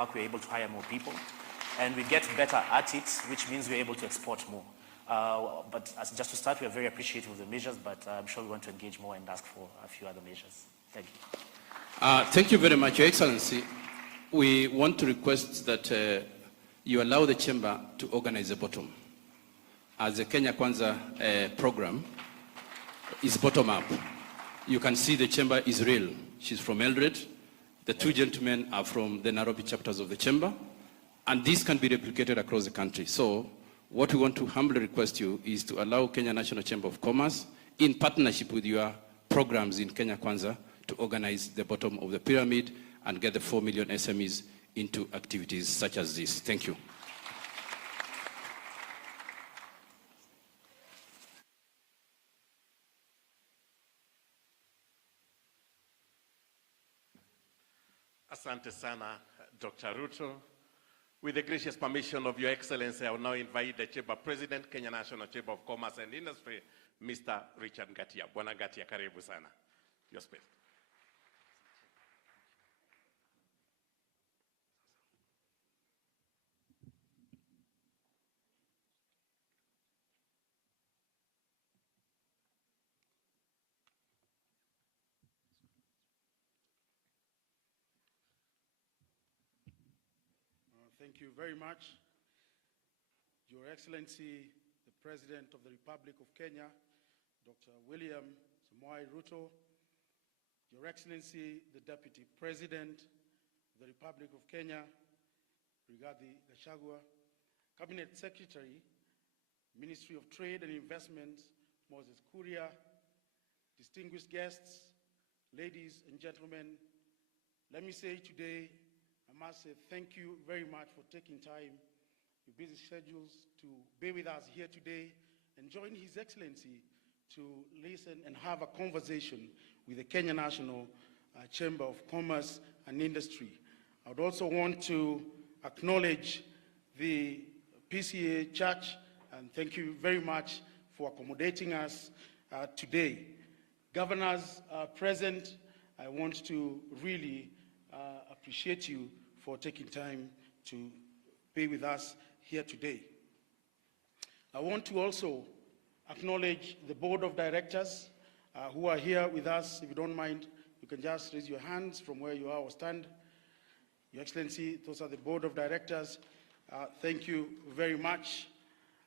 work, we're able to hire more people, and we get better at it, which means we're able to export more. But just to start, we are very appreciative of the measures, but I'm sure we want to engage more and ask for a few other measures. Thank you. Thank you very much, Your Excellency. We want to request that you allow the chamber to organize a bottom. As the Kenya Kwanza program is bottom up. You can see the chamber is real. She's from Eldoret. The two gentlemen are from the Nairobi chapters of the chamber. And this can be replicated across the country. So what we want to humbly request you is to allow Kenya National Chamber of Commerce, in partnership with your programs in Kenya Kwanza, to organize the bottom of the pyramid and get the 4 million SMEs into activities such as this. Thank you. Asante sana, Dr. Ruto. With the gracious permission of Your Excellency, I will now invite the Chamber President, Kenya National Chamber of Commerce and Industry, Mr. Richard Ngatia. Bwana Ngatia, karibu sana. Your space. Thank you very much. Your Excellency, the President of the Republic of Kenya, Dr. William Samoei Ruto, Your Excellency, the Deputy President of the Republic of Kenya, Rigathi Gachagua, Cabinet Secretary, Ministry of Trade and Investment, Moses Kuria, distinguished guests, ladies and gentlemen, let me say today, I must say thank you very much for taking time, your busy schedules, to be with us here today and join His Excellency to listen and have a conversation with the Kenya National Chamber of Commerce and Industry. I would also want to acknowledge the PCA Church and thank you very much for accommodating us today. Governors present, I want to really appreciate you for taking time to be with us here today. I want to also acknowledge the Board of Directors who are here with us. If you don't mind, you can just raise your hands from where you are or stand. Your Excellency, those are the Board of Directors. Thank you very much.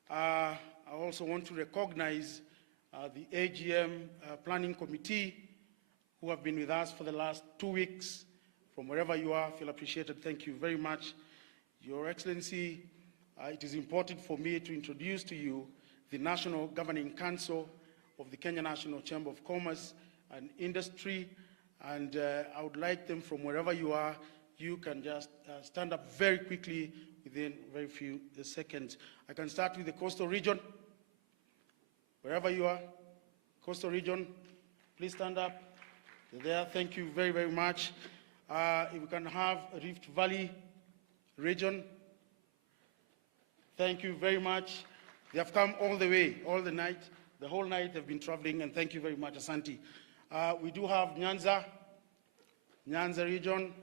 I also want to recognize the AGM Planning Committee who have been with us for the last 2 weeks. From wherever you are, feel appreciated. Thank you very much. Your Excellency, it is important for me to introduce to you the National Governing Council of the Kenya National Chamber of Commerce and Industry. And I would like them, from wherever you are, you can just stand up very quickly within very few seconds. I can start with the Coastal Region. Wherever you are, Coastal Region, please stand up. There, thank you very, very much. If we can have Rift Valley region, thank you very much. They have come all the way, all the night, the whole night they've been traveling, and thank you very much, Asante. We do have Nyanza region.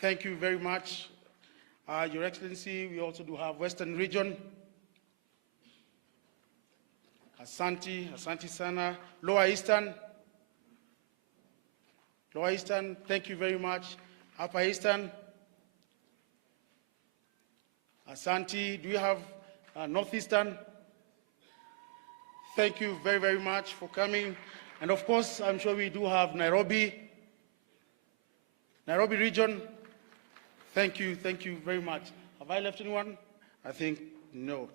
Thank you very much. Your Excellency, we also do have Western region. Asante sana. Lower Eastern, thank you very much. Upper Eastern, Asante. Do you have Northeastern? Thank you very, very much for coming. And of course, I'm sure we do have Nairobi region. Thank you very much. Have I left anyone? I think no.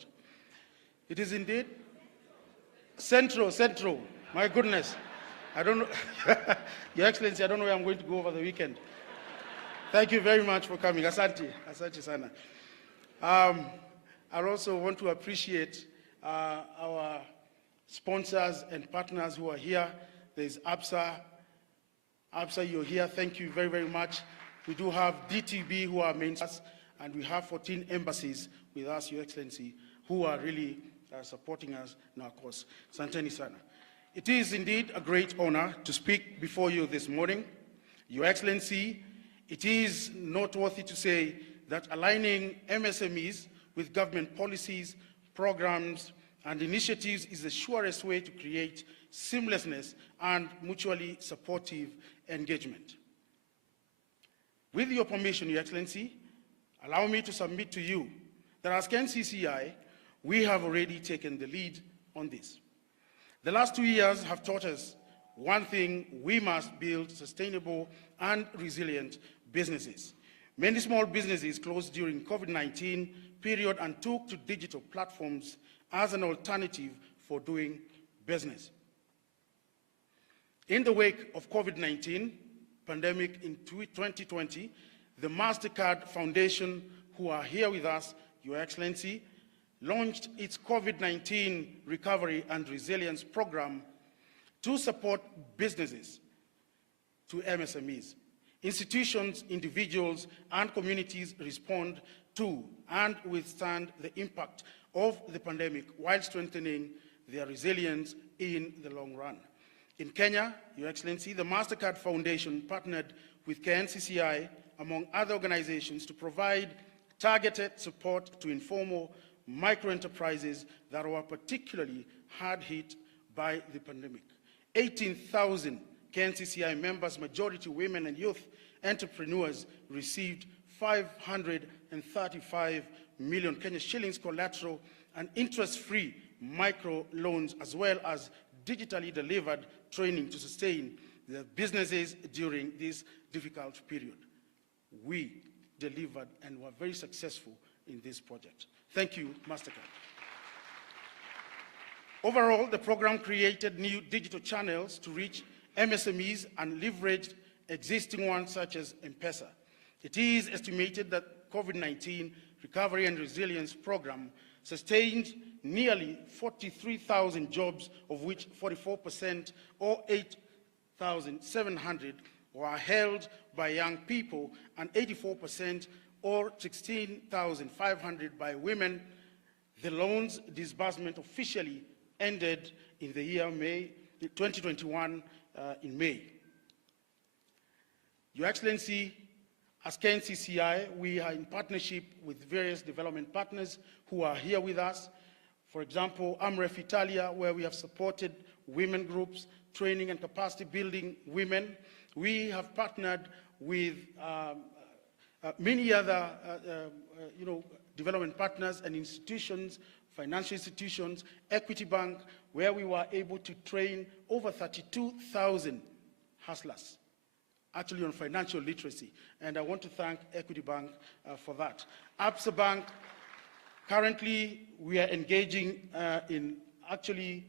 It is indeed Central, my goodness. I don't know, Your Excellency, I don't know where I'm going to go over the weekend. Thank you very much for coming. Asante sana. I also want to appreciate our sponsors and partners who are here. There's APSA. APSA, you're here. Thank you very, very much. We do have DTB who are main sponsors, and we have 14 embassies with us, Your Excellency, who are really supporting us in our cause. Asanteni sana. It is indeed a great honor to speak before you this morning. Your Excellency, It is noteworthy to say that aligning MSMEs with government policies, programs, and initiatives is the surest way to create seamlessness and mutually supportive engagement. With your permission, Your Excellency, allow me to submit to you that as KNCCI, we have already taken the lead on this. The last 2 years have taught us one thing: we must build sustainable and resilient businesses. Many small businesses closed during COVID-19 period and took to digital platforms as an alternative for doing business. In the wake of COVID-19 pandemic in 2020, the MasterCard Foundation, who are here with us, Your Excellency, launched its COVID-19 Recovery and Resilience Program to support businesses to MSMEs. Institutions, individuals, and communities respond to and withstand the impact of the pandemic while strengthening their resilience in the long run. In Kenya, Your Excellency, the MasterCard Foundation partnered with KNCCI, among other organizations, to provide targeted support to informal micro-enterprises that were particularly hard hit by the pandemic. 18,000 KNCCI members, majority women and youth entrepreneurs, received 535 million Kenya shillings collateral and interest-free micro loans, as well as digitally delivered training to sustain their businesses during this difficult period. We delivered and were very successful in this project. Thank you, MasterCard. Overall, the program created new digital channels to reach MSMEs and leveraged existing ones such as M-Pesa. It is estimated that COVID-19 Recovery and Resilience Program sustained nearly 43,000 jobs, of which 44% or 8,700 were held by young people and 84% or 16,500 by women. The loans disbursement officially ended in the year 2021 in May. Your Excellency, as KNCCI, we are in partnership with various development partners who are here with us. For example, AMREF Italia, where we have supported women groups, training and capacity building women. We have partnered with many other development partners and institutions, financial institutions, Equity Bank, where we were able to train over 32,000 hustlers, actually on financial literacy. And I want to thank Equity Bank for that. Absa Bank, currently we are engaging in actually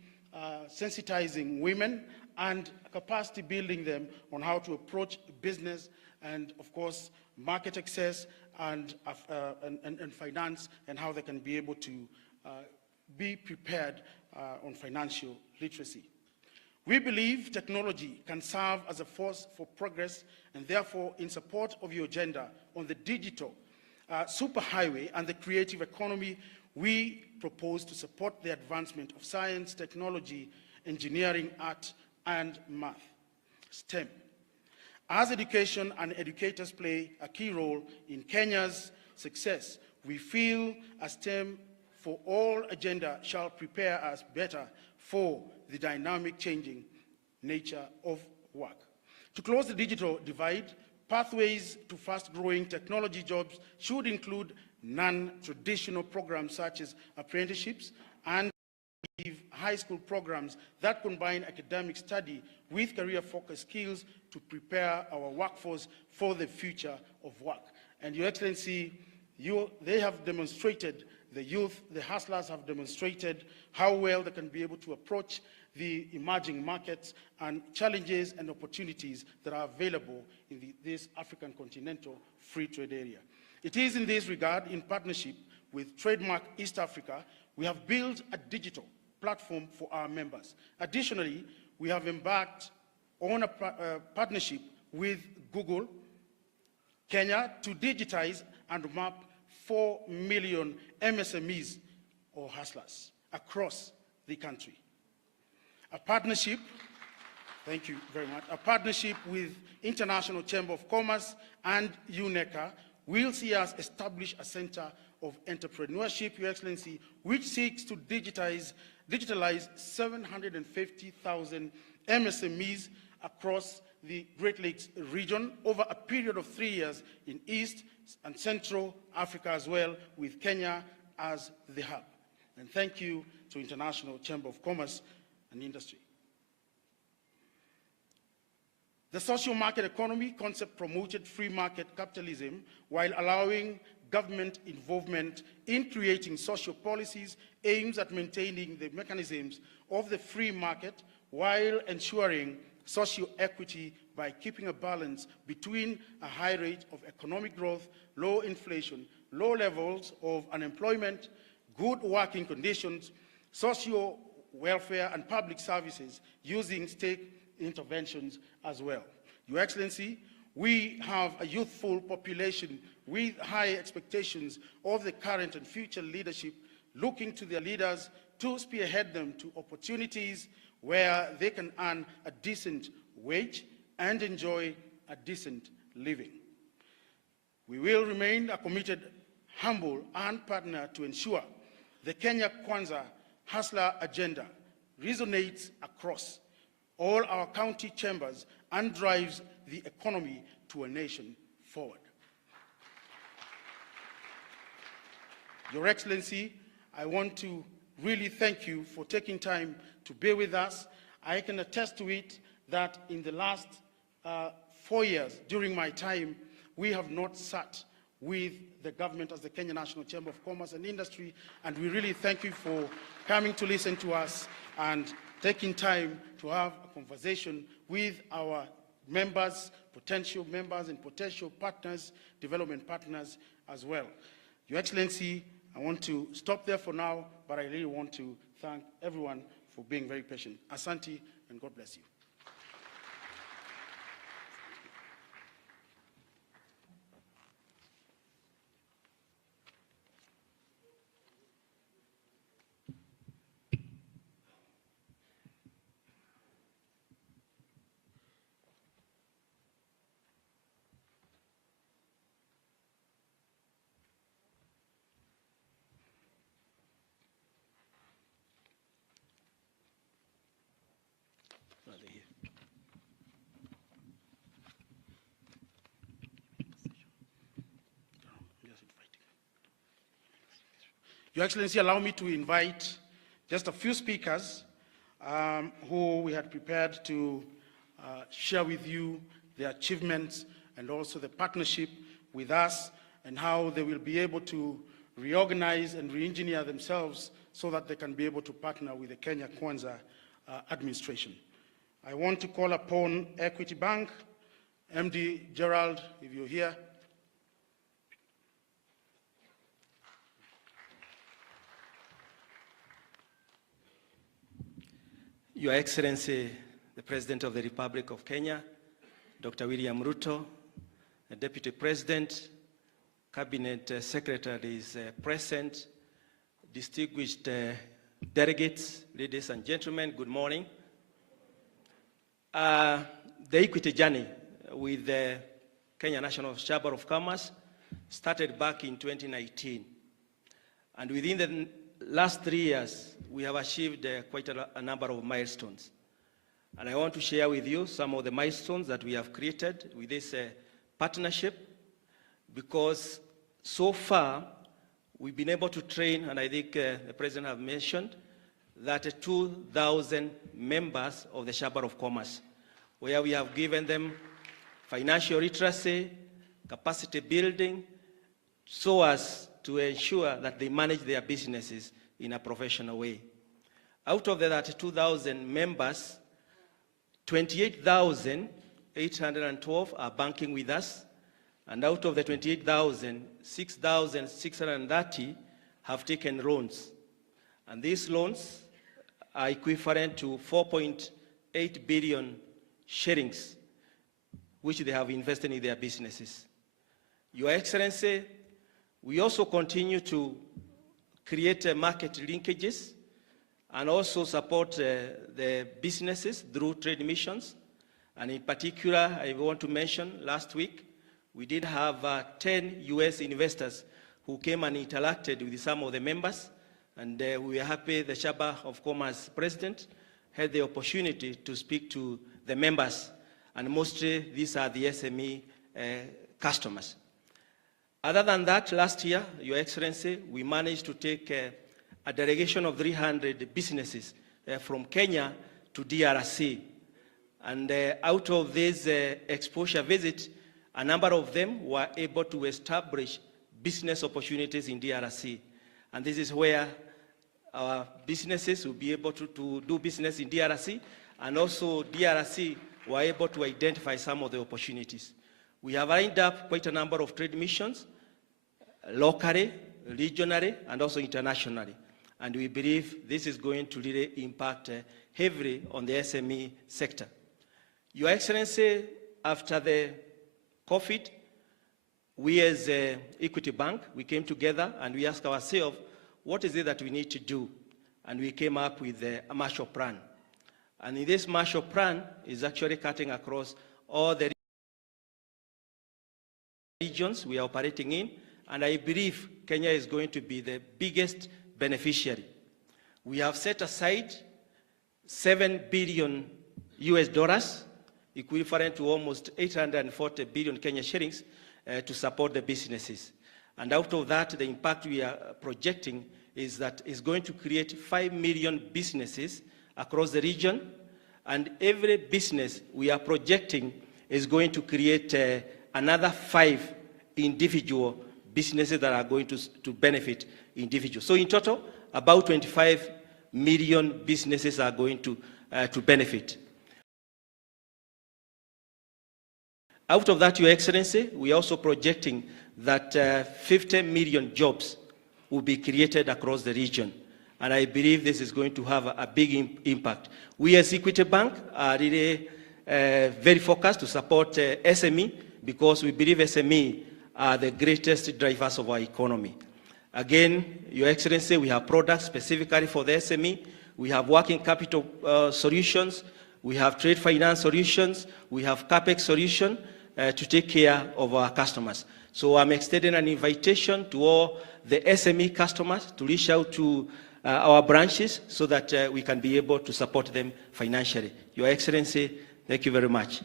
sensitizing women and capacity building them on how to approach business and, of course, market access and finance, and how they can be able to be prepared on financial literacy. We believe technology can serve as a force for progress, and therefore, in support of your agenda on the digital superhighway and the creative economy, we propose to support the advancement of science, technology, engineering, art, and math, STEM. As education and educators play a key role in Kenya's success, we feel a STEM for all agenda shall prepare us better for the dynamic changing nature of work. To close the digital divide, pathways to fast-growing technology jobs should include non-traditional programs such as apprenticeships and high school programs that combine academic study with career-focused skills to prepare our workforce for the future of work. And Your Excellency, they have demonstrated, the youth, the hustlers have demonstrated how well they can be able to approach the emerging markets and challenges and opportunities that are available in this African continental free trade area. It is in this regard, in partnership with Trademark East Africa, we have built a digital platform for our members. Additionally, we have embarked on a partnership with Google Kenya to digitize and map 4 million MSMEs or hustlers across the country. A partnership Thank you very much. A partnership with International Chamber of Commerce and UNECA will see us establish a center of entrepreneurship, Your Excellency, which seeks to digitalize 750,000 MSMEs across the Great Lakes region over a period of 3 years in East and Central Africa as well, with Kenya as the hub. And thank you to International Chamber of Commerce and Industry. The social market economy concept promoted free market capitalism while allowing government involvement in creating social policies aims at maintaining the mechanisms of the free market while ensuring social equity by keeping a balance between a high rate of economic growth, low inflation, low levels of unemployment, good working conditions, social welfare and public services using state interventions as well. Your Excellency, we have a youthful population with high expectations of the current and future leadership, looking to their leaders to spearhead them to opportunities where they can earn a decent wage and enjoy a decent living. We will remain a committed, humble, and partner to ensure the Kenya Kwanza Hustler agenda resonates across all our county chambers and drives the economy to a nation forward. Your Excellency, I want to really thank you for taking time to be with us. I can attest to it that in the last 4 years, during my time, we have not sat with the government as the Kenya National Chamber of Commerce and Industry, and we really thank you for coming to listen to us and taking time to have a conversation with our members, potential members and potential partners, development partners as well. Your Excellency, I want to stop there for now, but I really want to thank everyone for being very patient. Asante, and God bless you. Your Excellency, allow me to invite just a few speakers who we had prepared to share with you their achievements and also the partnership with us and how they will be able to reorganize and re-engineer themselves so that they can be able to partner with the Kenya Kwanza administration. I want to call upon Equity Bank, MD Gerald, if you're here. Your Excellency, the President of the Republic of Kenya, Dr. William Ruto, the Deputy President, Cabinet Secretaries present, distinguished delegates, ladies and gentlemen, good morning. The equity journey with the Kenya National Chamber of Commerce started back in 2019. And within the last 3 years, we have achieved quite a number of milestones. And I want to share with you some of the milestones that we have created with this partnership, because so far, we've been able to train, and I think the President has mentioned, that 2,000 members of the Chamber of Commerce, where we have given them financial literacy, capacity building, so as to ensure that they manage their businesses in a professional way. Out of that 2,000 members, 28,812 are banking with us, and out of the 28,000, 6,630 have taken loans. And these loans are equivalent to 4.8 billion shillings, which they have invested in their businesses. Your Excellency, we also continue to create market linkages and also support the businesses through trade missions. And in particular, I want to mention last week, we did have 10 US investors who came and interacted with some of the members. And we are happy the Chamber of Commerce president had the opportunity to speak to the members. And mostly these are the SME customers. Other than that, last year, Your Excellency, we managed to take a delegation of 300 businesses from Kenya to DRC. And out of this exposure visit, a number of them were able to establish business opportunities in DRC. And this is where our businesses will be able to do business in DRC, and also DRC were able to identify some of the opportunities. We have lined up quite a number of trade missions, locally, regionally, and also internationally. And we believe this is going to really impact heavily on the SME sector. Your Excellency, after the COVID, we as Equity Bank, we came together and we asked ourselves, what is it that we need to do? And we came up with a Marshall Plan. And in this Marshall Plan is actually cutting across all the regions we are operating in, and I believe Kenya is going to be the biggest beneficiary. We have set aside $7 billion US, equivalent to almost 840 billion Kenya shillings, to support the businesses. And out of that, the impact we are projecting is that it's going to create 5 million businesses across the region, and every business we are projecting is going to create another 5 individual businesses that are going to benefit individuals. So in total, about 25 million businesses are going to benefit. Out of that, Your Excellency, we are also projecting that 50 million jobs will be created across the region. And I believe this is going to have a big impact. We as Equity Bank are really very focused to support SME, because we believe SME are the greatest drivers of our economy. Again, Your Excellency, we have products specifically for the SME. We have working capital solutions. We have trade finance solutions. We have CapEx solution to take care of our customers. So I'm extending an invitation to all the SME customers to reach out to our branches so that we can be able to support them financially. Your Excellency, thank you very much.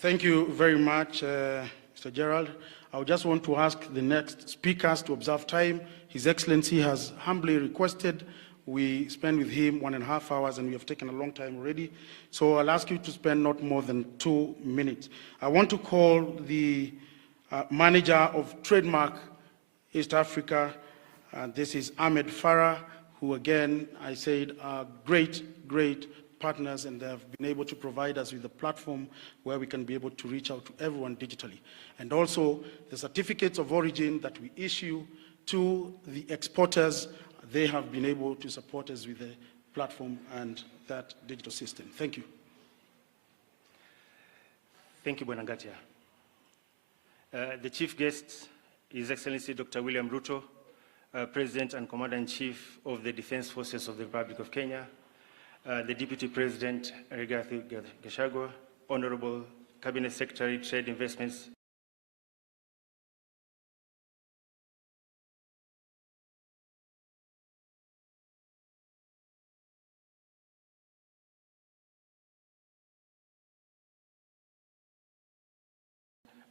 Thank you very much, Mr. Gerald. I would just want to ask the next speakers to observe time. His Excellency has humbly requested we spend with him 1.5 hours, and we have taken a long time already. So I'll ask you to spend not more than 2 minutes. I want to call the manager of Trademark East Africa. This is Ahmed Farah, who again, I said, are great partners, and they have been able to provide us with a platform where we can be able to reach out to everyone digitally. And also the certificates of origin that we issue to the exporters, they have been able to support us with the platform and that digital system. Thank you. Thank you, Bwanangatia. The chief guest is His Excellency Dr. William Ruto, President and Commander-in-Chief of the Defense Forces of the Republic of Kenya, the Deputy President Rigathi Gachagua, Honorable Cabinet Secretary, Trade Investments,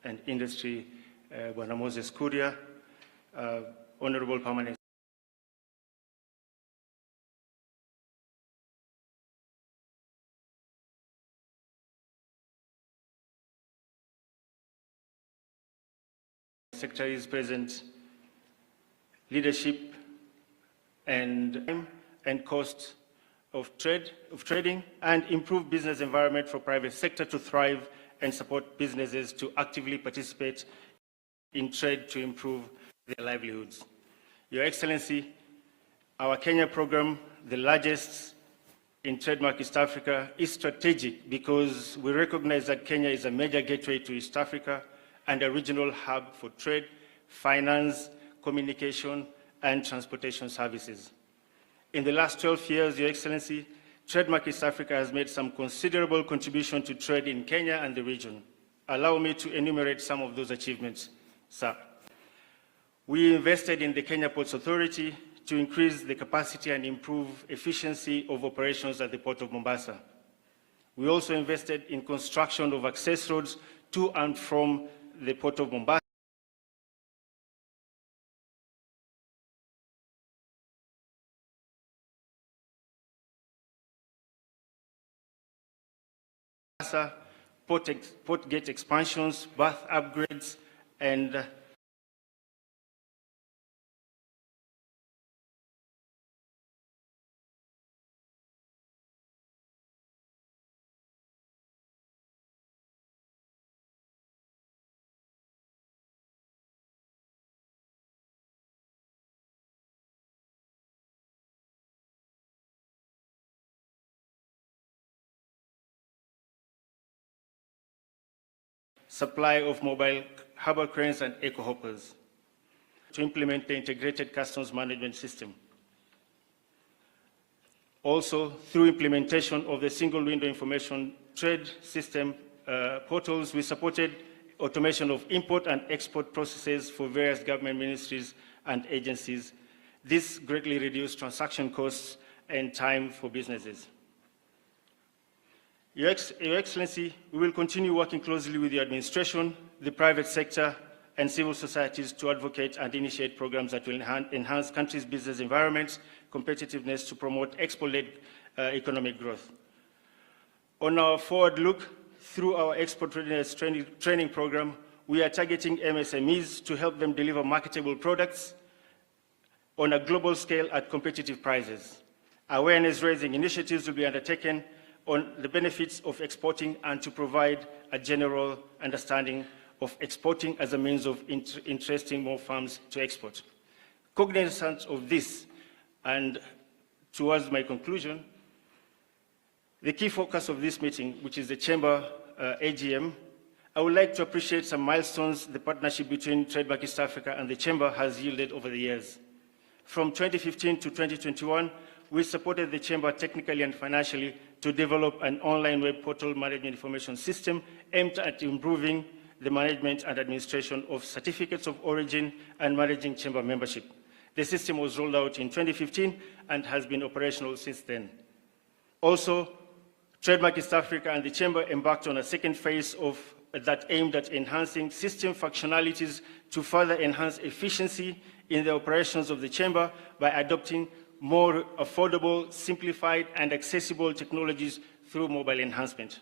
and Industry, Bwana Moses Kuria, Honorable Permanent Secretaries present, leadership and cost of trading, and improve business environment for private sector to thrive and support businesses to actively participate in trade to improve their livelihoods. Your Excellency, our Kenya program, the largest in Trademark East Africa, is strategic because we recognize that Kenya is a major gateway to East Africa and a regional hub for trade, finance, communication, and transportation services. In the last 12 years, Your Excellency, Trademark East Africa has made some considerable contribution to trade in Kenya and the region. Allow me to enumerate some of those achievements, sir. We invested in the Kenya Ports Authority to increase the capacity and improve efficiency of operations at the Port of Mombasa. We also invested in construction of access roads to and from the Port of Mombasa, port gate expansions, berth upgrades, and supply of mobile harbor cranes and eco hoppers to implement the integrated customs management system. Also, through implementation of the single window information trade system portals, we supported automation of import and export processes for various government ministries and agencies. This greatly reduced transaction costs and time for businesses. Your Excellency, we will continue working closely with the administration, the private sector, and civil societies to advocate and initiate programs that will enhance countries' business environments, competitiveness to promote export-led economic growth. On our forward look, through our export readiness training program, we are targeting MSMEs to help them deliver marketable products on a global scale at competitive prices. Awareness-raising initiatives will be undertaken on the benefits of exporting and to provide a general understanding of exporting as a means of interesting more firms to export. Cognizant of this, and towards my conclusion, the key focus of this meeting, which is the Chamber AGM, I would like to appreciate some milestones the partnership between Trademark East Africa and the Chamber has yielded over the years. From 2015 to 2021, we supported the Chamber technically and financially to develop an online web portal management information system aimed at improving the management and administration of certificates of origin and managing Chamber membership. The system was rolled out in 2015 and has been operational since then. Also, Trademark East Africa and the Chamber embarked on a second phase of that aimed at enhancing system functionalities to further enhance efficiency in the operations of the Chamber by adopting more affordable, simplified, and accessible technologies through mobile enhancement.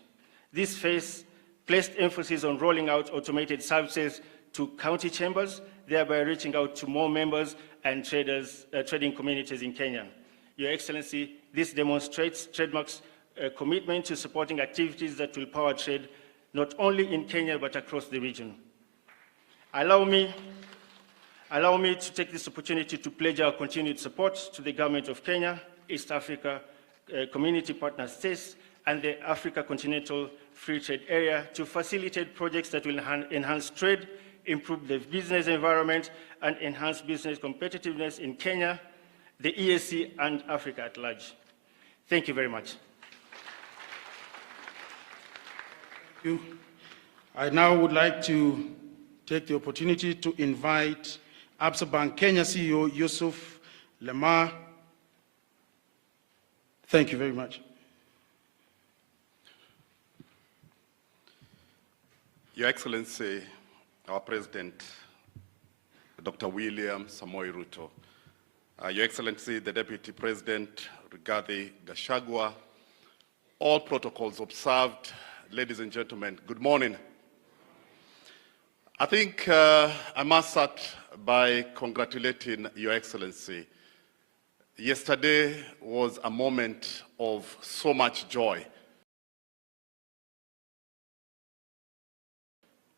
This phase placed emphasis on rolling out automated services to county chambers, thereby reaching out to more members and trading communities in Kenya. Your Excellency, this demonstrates Trademark's commitment to supporting activities that will power trade not only in Kenya but across the region. Allow me to take this opportunity to pledge our continued support to the Government of Kenya, East Africa Community Partner States, and the Africa Continental Free Trade Area to facilitate projects that will enhance trade, improve the business environment, and enhance business competitiveness in Kenya, the EAC, and Africa at large. Thank you very much. Thank you. I now would like to take the opportunity to invite Absa Bank Kenya CEO Yusuf Lemar. Thank you very much. Your Excellency, our President, Dr. William Samoei Ruto, Your Excellency, the Deputy President, Rigathi Gachagua, all protocols observed, ladies and gentlemen, good morning. I think I must start by congratulating Your Excellency. Yesterday was a moment of so much joy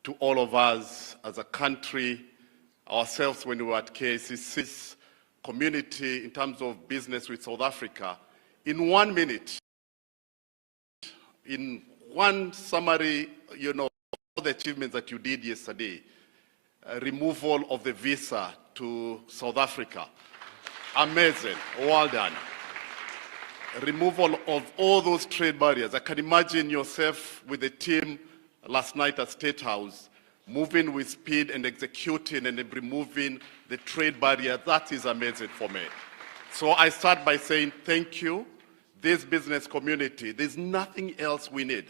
to all of us as a country, ourselves when we were at KNCCI's community in terms of business with South Africa. In 1 minute, in one summary, all the achievements that you did yesterday, removal of the visa to South Africa. Amazing. Well done. Removal of all those trade barriers. I can imagine yourself with the team last night at State House, moving with speed and executing and removing the trade barrier. That is amazing for me. So I start by saying thank you. This business community, there's nothing else we need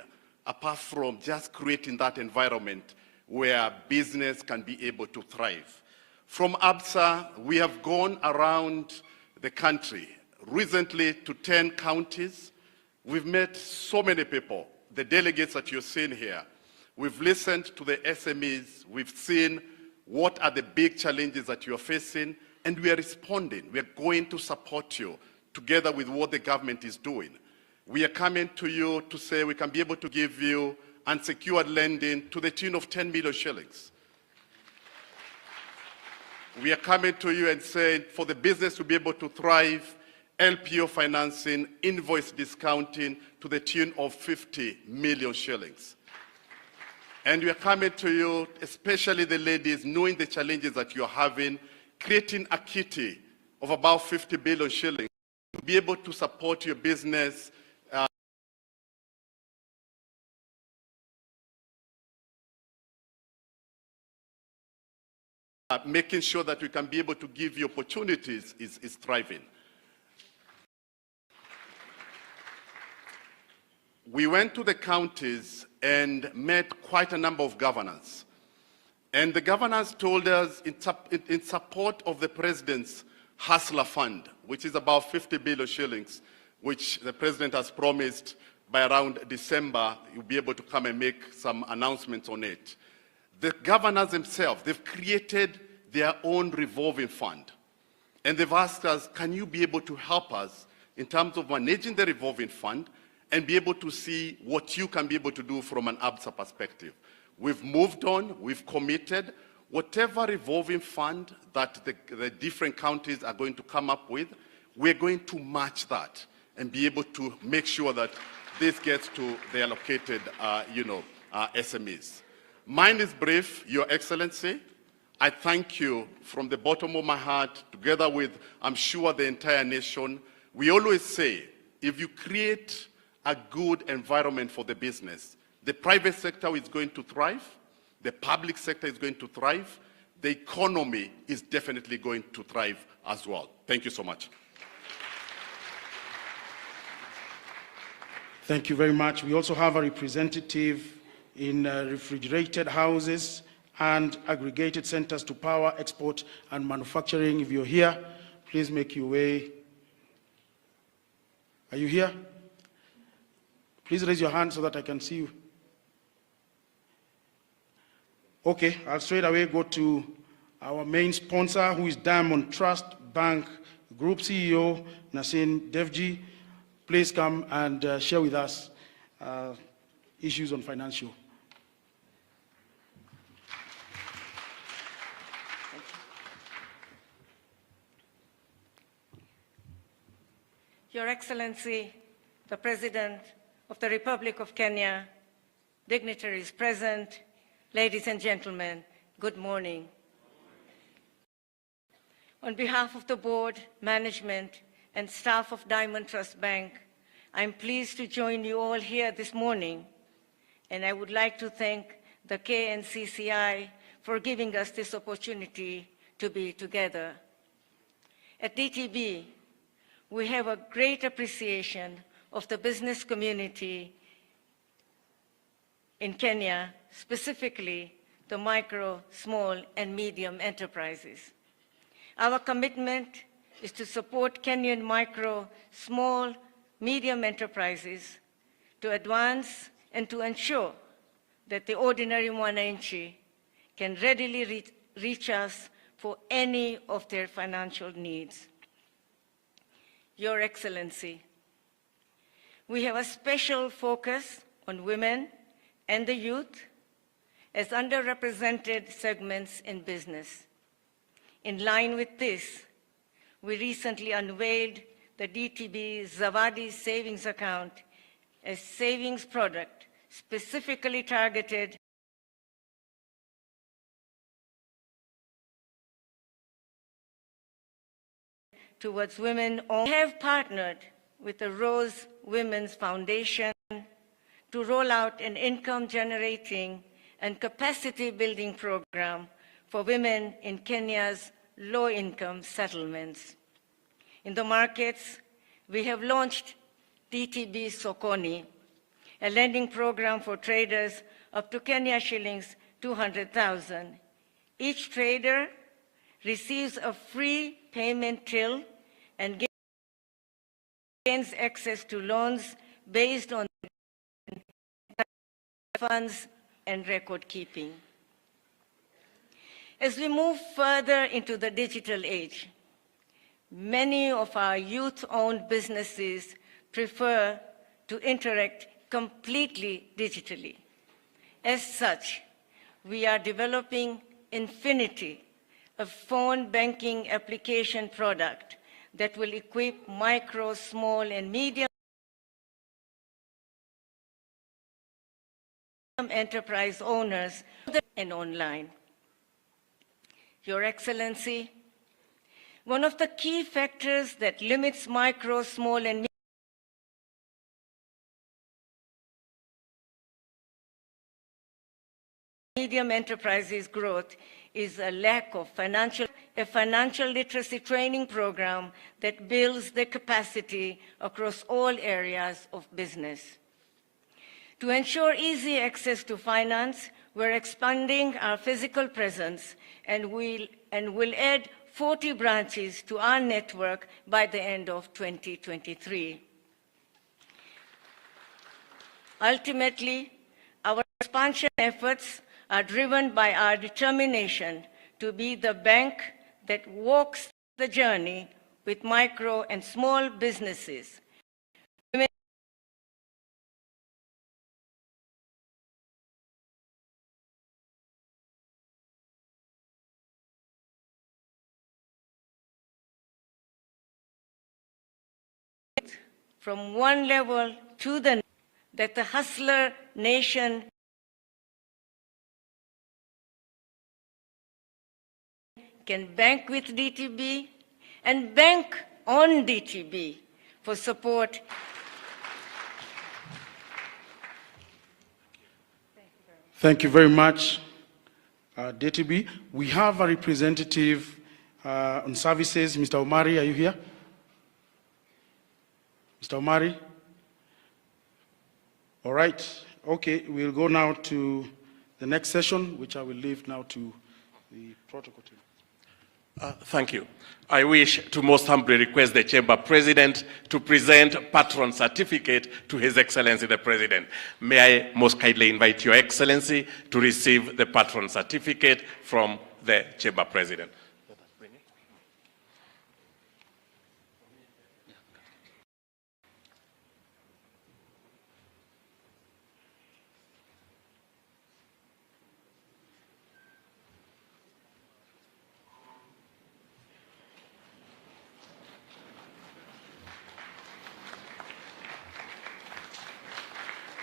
apart from just creating that environment where business can be able to thrive. From ABSA, we have gone around the country recently to 10 counties. We've met so many people, the delegates that you've seen here. We've listened to the SMEs. We've seen what are the big challenges that you're facing, and we are responding. We are going to support you together with what the government is doing. We are coming to you to say we can be able to give you unsecured lending to the tune of 10 million shillings. We are coming to you and saying for the business to be able to thrive, LPO financing, invoice discounting to the tune of 50 million shillings. And we are coming to you, especially the ladies, knowing the challenges that you're having, creating a kitty of about 50 billion shillings to be able to support your business making sure that we can be able to give you opportunities is thriving. We went to the counties and met quite a number of governors. And the governors told us in support of the president's Hustler Fund, which is about 50 billion shillings, which the president has promised by around December, you'll be able to come and make some announcements on it. The governors themselves, they've created their own revolving fund. And they've asked us, can you be able to help us in terms of managing the revolving fund and be able to see what you can be able to do from an ABSA perspective? We've moved on, we've committed. Whatever revolving fund that the different counties are going to come up with, we're going to match that and be able to make sure that this gets to the allocated, SMEs. Mine is brief, Your Excellency. I thank you from the bottom of my heart, together with, I'm sure, the entire nation. We always say, if you create a good environment for the business, the private sector is going to thrive, the public sector is going to thrive, the economy is definitely going to thrive as well. Thank you so much. Thank you very much. We also have a representative in refrigerated houses and aggregated centers to power, export, and manufacturing. If you're here, please make your way. Are you here? Please raise your hand so that I can see you. Okay, I'll straight away go to our main sponsor, who is Diamond Trust Bank Group CEO, Nasin Devji. Please come and share with us issues on financial. Your Excellency, the President of the Republic of Kenya, dignitaries present, ladies and gentlemen, good morning. On behalf of the board, management, and staff of Diamond Trust Bank, I'm pleased to join you all here this morning, and I would like to thank the KNCCI for giving us this opportunity to be together. At DTB, we have a great appreciation of the business community in Kenya, specifically the micro, small, and medium enterprises. Our commitment is to support Kenyan micro, small, medium enterprises to advance and to ensure that the ordinary mwananchi can readily reach us for any of their financial needs. Your Excellency, we have a special focus on women and the youth as underrepresented segments in business. In line with this, we recently unveiled the DTB Zawadi Savings Account, a savings product specifically targeted towards women. We have partnered with the Rose Women's Foundation to roll out an income-generating and capacity-building program for women in Kenya's low-income settlements. In the markets, we have launched DTB Sokoni, a lending program for traders up to Kenya shillings 200,000. Each trader receives a free payment till and gains access to loans based on funds and record keeping. As we move further into the digital age, many of our youth-owned businesses prefer to interact completely digitally. As such, we are developing Infinity, a phone banking application product that will equip micro, small, and medium enterprise owners and online. Your Excellency, one of the key factors that limits micro, small, and medium enterprises growth is a lack of a financial literacy training program that builds the capacity across all areas of business. To ensure easy access to finance, we're expanding our physical presence and will add 40 branches to our network by the end of 2023. Ultimately, our expansion efforts are driven by our determination to be the bank that walks the journey with micro and small businesses. From one level to the next, that the hustler nation can bank with DTB and bank on DTB for support. Thank you very much, DTB. We have a representative on services. Mr. Omari, are you here? Mr. Omari? All right. Okay, we'll go now to the next session, which I will leave now to the protocol team. Thank you. I wish to most humbly request the Chamber President to present patron certificate to His Excellency the President. May I most kindly invite Your Excellency to receive the patron certificate from the Chamber President.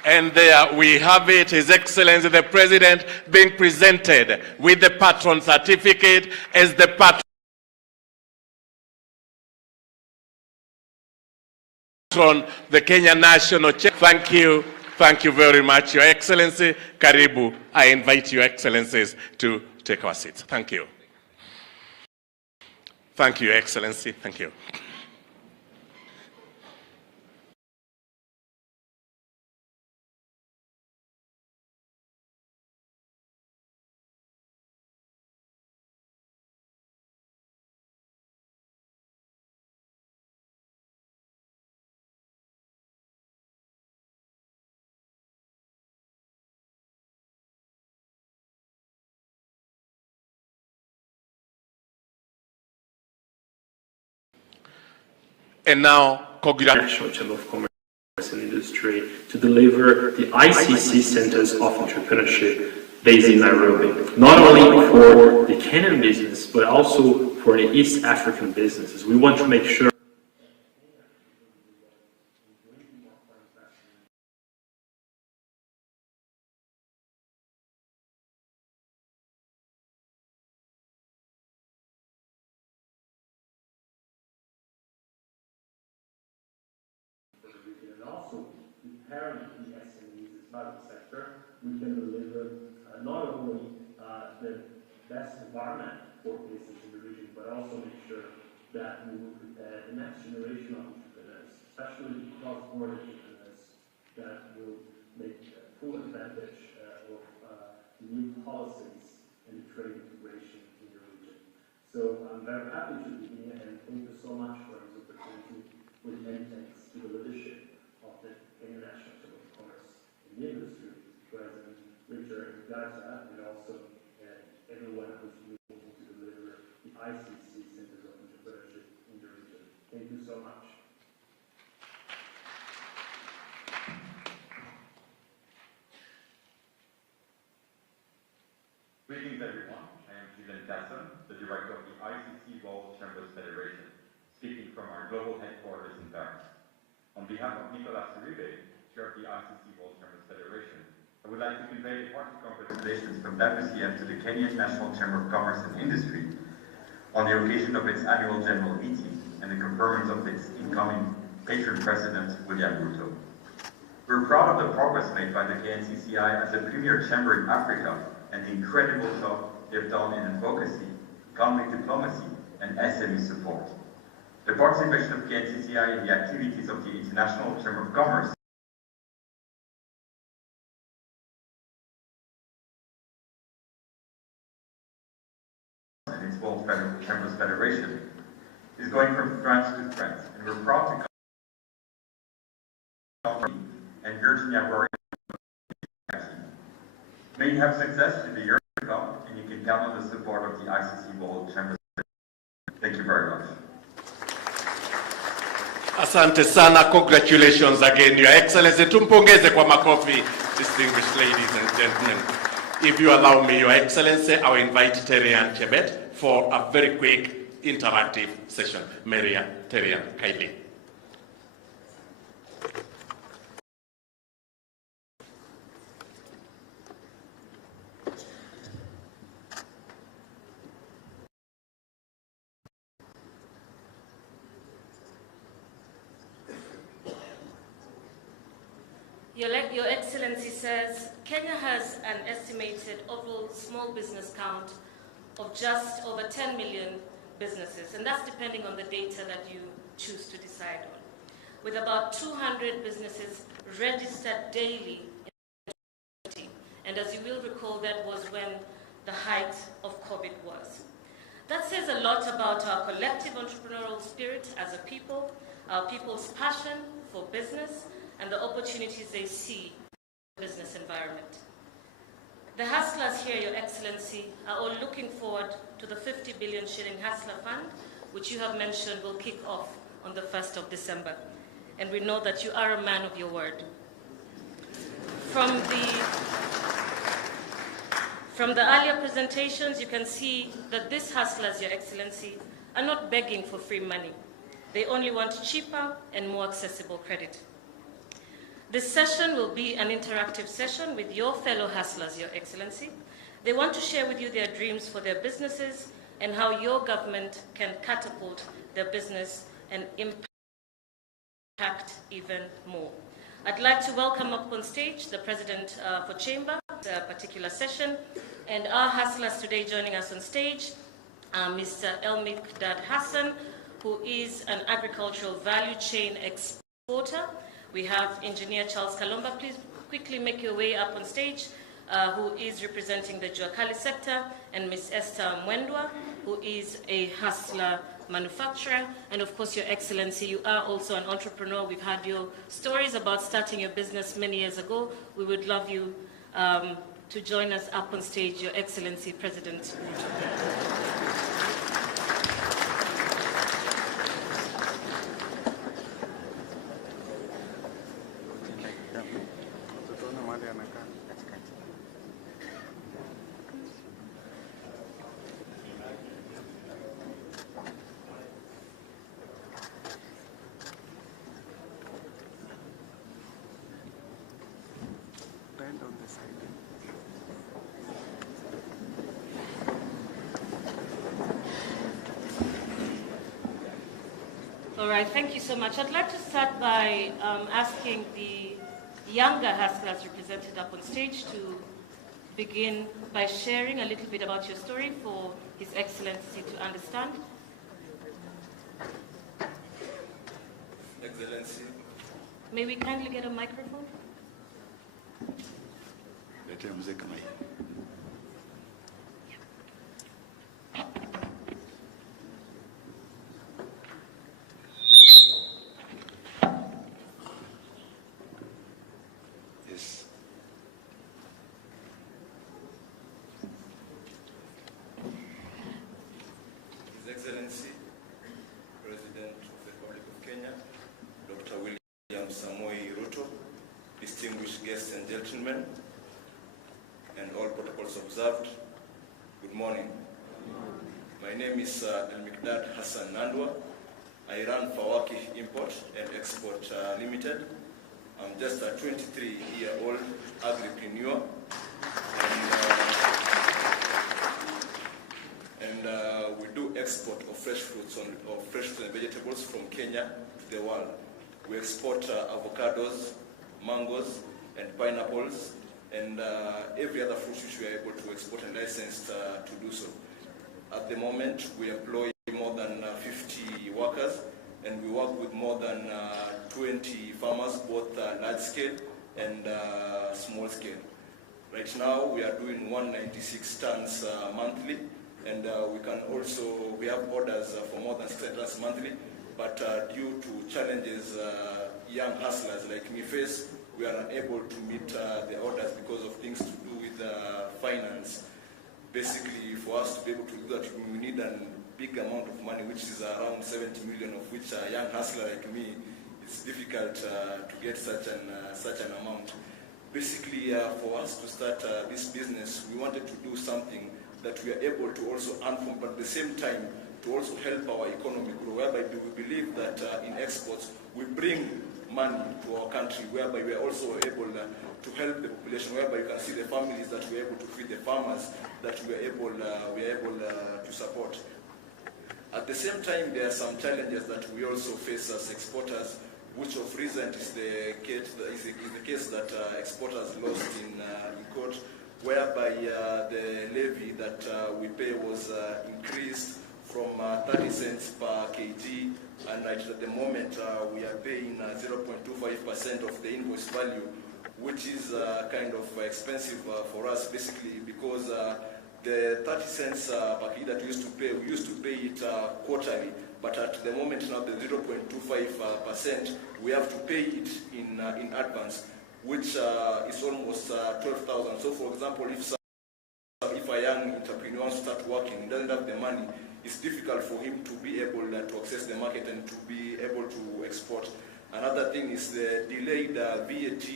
And there we have it, His Excellency the President being presented with the patron certificate as the patron, the Kenya National Chamber. Thank you very much, Your Excellency. Karibu, I invite Your Excellencies to take our seats. Thank you. Thank you, Your Excellency. Thank you. And now, National Chamber of Commerce and Industry to deliver the ICC Centers of Entrepreneurship based in Nairobi, not only for the Kenyan business, but also for the East African businesses. We want to make sure empowering the SMEs, the private sector, we can deliver not only the best environment for business in the region, but also make sure that we will prepare the next generation of entrepreneurs, especially cross-border entrepreneurs, that will make full advantage of the new policies and the trade integration in the region. So I'm very happy to be here, and thank you so much for this opportunity, with many thanks to the leadership of the Kenya National Chamber of Commerce and the Industry, President Richard Gata, and also everyone who's able to deliver the ICC Centers of Entrepreneurship in the region. Thank you so much. Greetings everyone, I am Julian Tasson, the Director of the ICC World Chambers Federation, speaking from our global headquarters in Paris. On behalf of Nicolas Uribe, Chair of the ICC World Chambers Federation, I would like to convey hearty congratulations from WCF to the Kenyan National Chamber of Commerce and Industry on the occasion of its annual general meeting and the conference of its incoming patron president, William Ruto. We're proud of the progress made by the KNCCI as a premier chamber in Africa and the incredible job they've done in advocacy, economic diplomacy, and SME support. The participation of KNCCI in the activities of the International Chamber of Commerce and its World Chambers Federation is going from strength to strength, and we're proud to come and Virginia Rory. May you have success in the year to come, and you can count on the support of the ICC World Chambers. Thank you very much. Asante sana, congratulations again, Your Excellency. Tumpongeze kwa makofi, distinguished ladies and gentlemen. If you allow me, Your Excellency, I will invite Terian Chebet for a very quick interactive session. Maria Terian, kindly. Your Excellency says Kenya has an estimated overall small business count of just over 10 million businesses, and that's depending on the data that you choose to decide on, with about 200 businesses registered daily in 2020. And as you will recall, that was when the height of COVID was. That says a lot about our collective entrepreneurial spirit as a people, our people's passion for business, and the opportunities they see in the business environment. The hustlers here, Your Excellency, are all looking forward to the 50 billion shilling Hustler Fund, which you have mentioned will kick off on the 1st of December. And we know that you are a man of your word. From the earlier presentations, you can see that these hustlers, Your Excellency, are not begging for free money. They only want cheaper and more accessible credit. This session will be an interactive session with your fellow hustlers, Your Excellency. They want to share with you their dreams for their businesses and how your government can catapult their business and impact even more. I'd like to welcome up on stage the President for Chamber, a particular session, and our hustlers today joining us on stage, Mr. Elmik Dad Hassan, who is an agricultural value chain exporter. We have Engineer Charles Kalomba. Please quickly make your way up on stage, who is representing the Juakali sector, and Ms. Esther Mwendwa, who is a hustler manufacturer. And of course, Your Excellency, you are also an entrepreneur. We've had your stories about starting your business many years ago. We would love you to join us up on stage, Your Excellency, President Ruto. All right, thank you so much. I'd like to start by asking the younger hustlers represented up on stage to begin by sharing a little bit about your story for His Excellency to understand. Excellency. May we kindly get a microphone? Yes. His Excellency, President of the Republic of Kenya, Dr. William Samoei Ruto, distinguished guests and gentlemen, and all protocols observed, good morning. My name is Al-Mikdad Hassan Nandwa. I run Fawaki Import and Export Limited. I'm just a 23-year-old agripreneur, and we do export of fresh fruits and vegetables from Kenya to the world. We export avocados, mangoes, and pineapples, and every other fruit which we are able to export and licensed to do so. At the moment, we employ more than 50 workers, and we work with more than 20 farmers, both large scale and small scale. Right now, we are doing 196 tons monthly, and we have orders for more than 600 tons monthly, but due to challenges young hustlers like me face, we are unable to meet the orders because of things to do with finance. Basically, for us to be able to do that, we need a big amount of money, which is around 70 million, of which a young hustler like me, it's difficult to get such an amount. Basically, for us to start this business, we wanted to do something that we are able to also earn from, but at the same time, to also help our economy grow, whereby we believe that in exports, we bring money to our country, whereby we are also able to help the population, whereby you can see the families that we are able to feed, the farmers that we are able to support. At the same time, there are some challenges that we also face as exporters, which of recent is the case that exporters lost in court, whereby the levy that we pay was increased from 30 cents per kg, and at the moment we are paying 0.25% of the invoice value, which is kind of expensive for us, basically because the 30 cents per kg that we used to pay it quarterly, but at the moment now the 0.25%, we have to pay it in advance, which is almost 12,000. So for example, if a young entrepreneur wants to start working, he doesn't have the money, it's difficult for him to be able to access the market and to be able to export. Another thing is the delayed VAT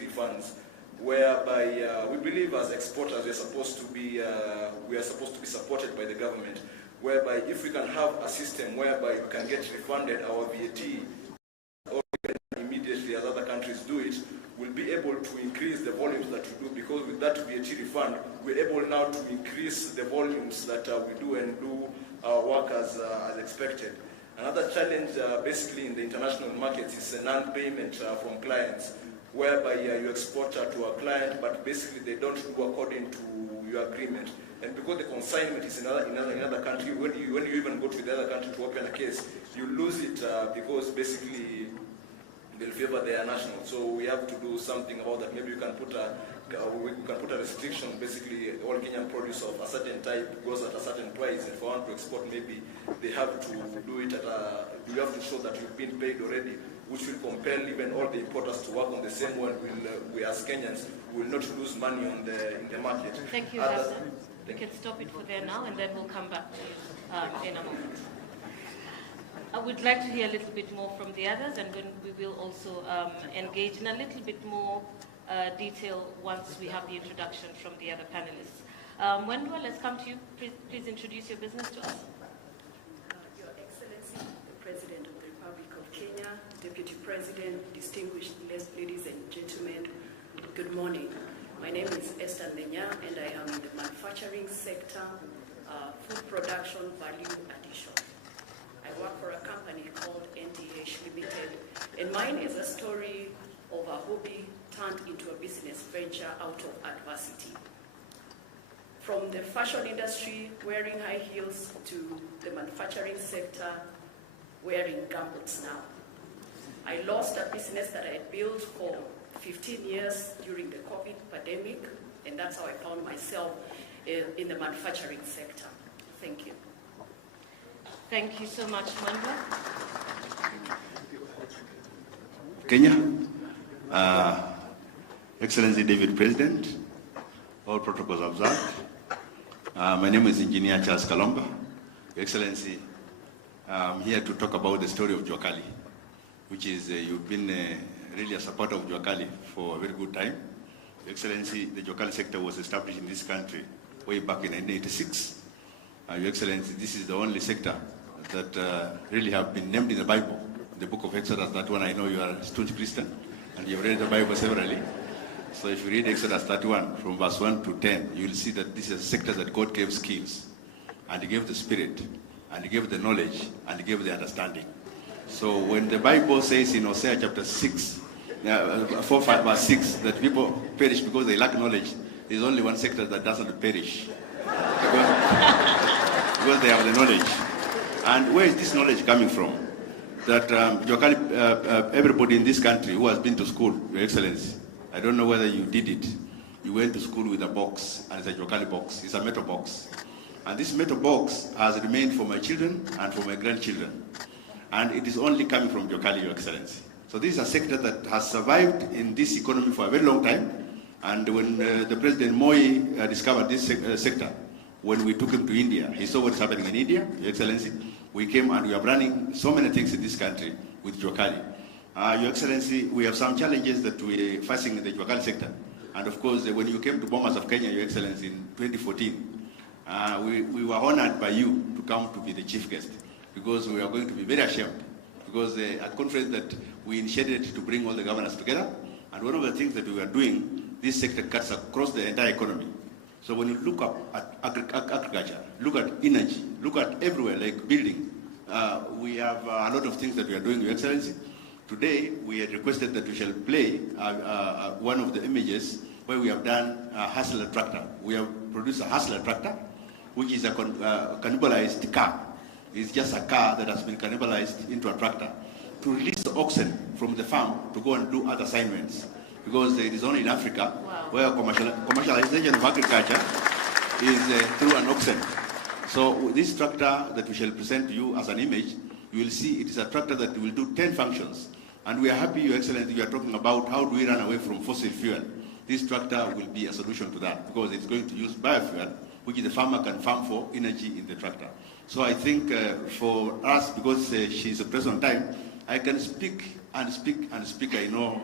refunds, whereby we believe as exporters we are supposed to be supported by the government, whereby if we can have a system whereby we can get refunded our VAT or immediately as other countries do it, we'll be able to increase the volumes that we do, because with that VAT refund, we're able now to increase the volumes that we do and do our work as expected. Another challenge basically in the international markets is a non-payment from clients, whereby you export to a client, but basically they don't do according to your agreement. And because the consignment is in another country, when you even go to the other country to open a case, you lose it because basically they'll favor their national. So we have to do something about that. Maybe we can put a restriction. Basically, all Kenyan produce of a certain type goes at a certain price. And if we want to export, maybe they have to do it you have to show that you've been paid already, which will compel even all the importers to work on the same one. We as Kenyans will not lose money in the market. Thank you, Hassan. We can stop it for there now, and then we'll come back to you in a moment. I would like to hear a little bit more from the others, and then we will also engage in a little bit more detail once we have the introduction from the other panelists. Wendwa, let's come to you. Please introduce your business to us. Your Excellency, the President of the Republic of Kenya, Deputy President, distinguished ladies and gentlemen, good morning. My name is Esther Lenya, and I am in the manufacturing sector, food production value addition. I work for a company called NTH Limited, and mine is a story of a hobby turned into a business venture out of adversity. From the fashion industry, wearing high heels, to the manufacturing sector, wearing gumboots now. I lost a business that I had built for 15 years during the COVID pandemic, and that's how I found myself in the manufacturing sector. Thank you. Thank you so much, Mwendwa. Kenya, Excellency David President, all protocols observed. My name is Engineer Charles Kalomba. Your Excellency, I'm here to talk about the story of Juakali, which is you've been really a supporter of Juakali for a very good time. Your Excellency, the Juakali sector was established in this country way back in 1986. Your Excellency, this is the only sector that really have been named in the Bible, the book of Exodus. That one I know you are a staunch Christian, and you've read the Bible severally. So if you read Exodus 31 from verse 1 to 10, you will see that this is a sector that God gave skills, and He gave the spirit, and He gave the knowledge, and He gave the understanding. So when the Bible says in Hosea chapter 6, 4, 5, verse 6, that people perish because they lack knowledge, there's only one sector that doesn't perish. Because they have the knowledge. And where is this knowledge coming from? That everybody in this country who has been to school, Your Excellency, I don't know whether you did it. You went to school with a box, and it's a Juakali box. It's a metal box. And this metal box has remained for my children and for my grandchildren. And it is only coming from Juakali, Your Excellency. So this is a sector that has survived in this economy for a very long time. And when the President Moi discovered this sector, when we took him to India, he saw what's happening in India, Your Excellency. We came and we are running so many things in this country with Juakali. Your Excellency, we have some challenges that we're facing in the Juakali sector. And of course, when you came to Bomas of Kenya, Your Excellency, in 2014, we were honored by you to come to be the chief guest, because we are going to be very ashamed, because a conference that we initiated to bring all the governors together, and one of the things that we are doing, this sector cuts across the entire economy. So when you look up at agriculture, look at energy, look at everywhere, like building, we have a lot of things that we are doing, Your Excellency. Today, we had requested that we shall play one of the images where we have done a hustler tractor. We have produced a hustler tractor, which is a cannibalized car. It's just a car that has been cannibalized into a tractor to release the oxen from the farm to go and do other assignments. Because it is only in Africa where commercialization of agriculture is through an oxen. So this tractor that we shall present to you as an image, you will see it is a tractor that will do 10 functions. And we are happy, Your Excellency, you are talking about how do we run away from fossil fuel. This tractor will be a solution to that, because it's going to use biofuel, which the farmer can farm for energy in the tractor. So I think for us, because she's a person on time, I can speak and speak and speak. I know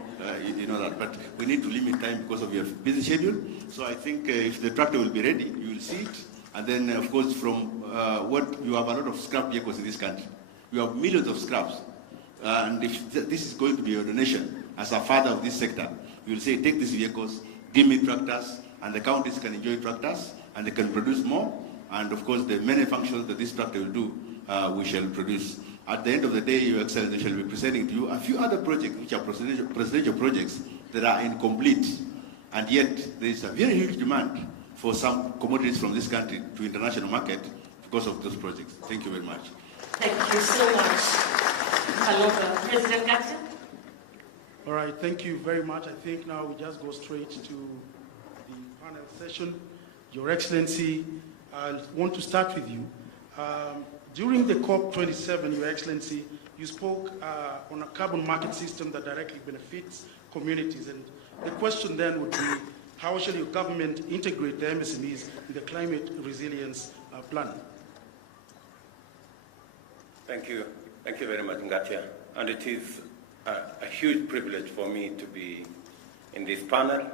you know that, but we need to limit time because of your busy schedule. So I think if the tractor will be ready, you will see it. And then, of course, from what you have a lot of scrap vehicles in this country. You have millions of scraps. And if this is going to be your donation as a father of this sector, you will say, take these vehicles, give me tractors, and the counties can enjoy tractors, and they can produce more. And of course, the many functions that this tractor will do, we shall produce. At the end of the day, Your Excellency, shall be presenting to you a few other projects, which are presidential projects that are incomplete. And yet, there is a very huge demand for some commodities from this country to international market because of those projects. Thank you very much. Thank you so much. Kalomba. President Gata? All right, thank you very much. I think now we just go straight to the panel session. Your Excellency, I want to start with you. During the COP27, Your Excellency, you spoke on a carbon market system that directly benefits communities. And the question then would be, how shall your government integrate the MSMEs in the climate resilience plan? Thank you. Thank you very much, Ngatia. And it is a huge privilege for me to be in this panel,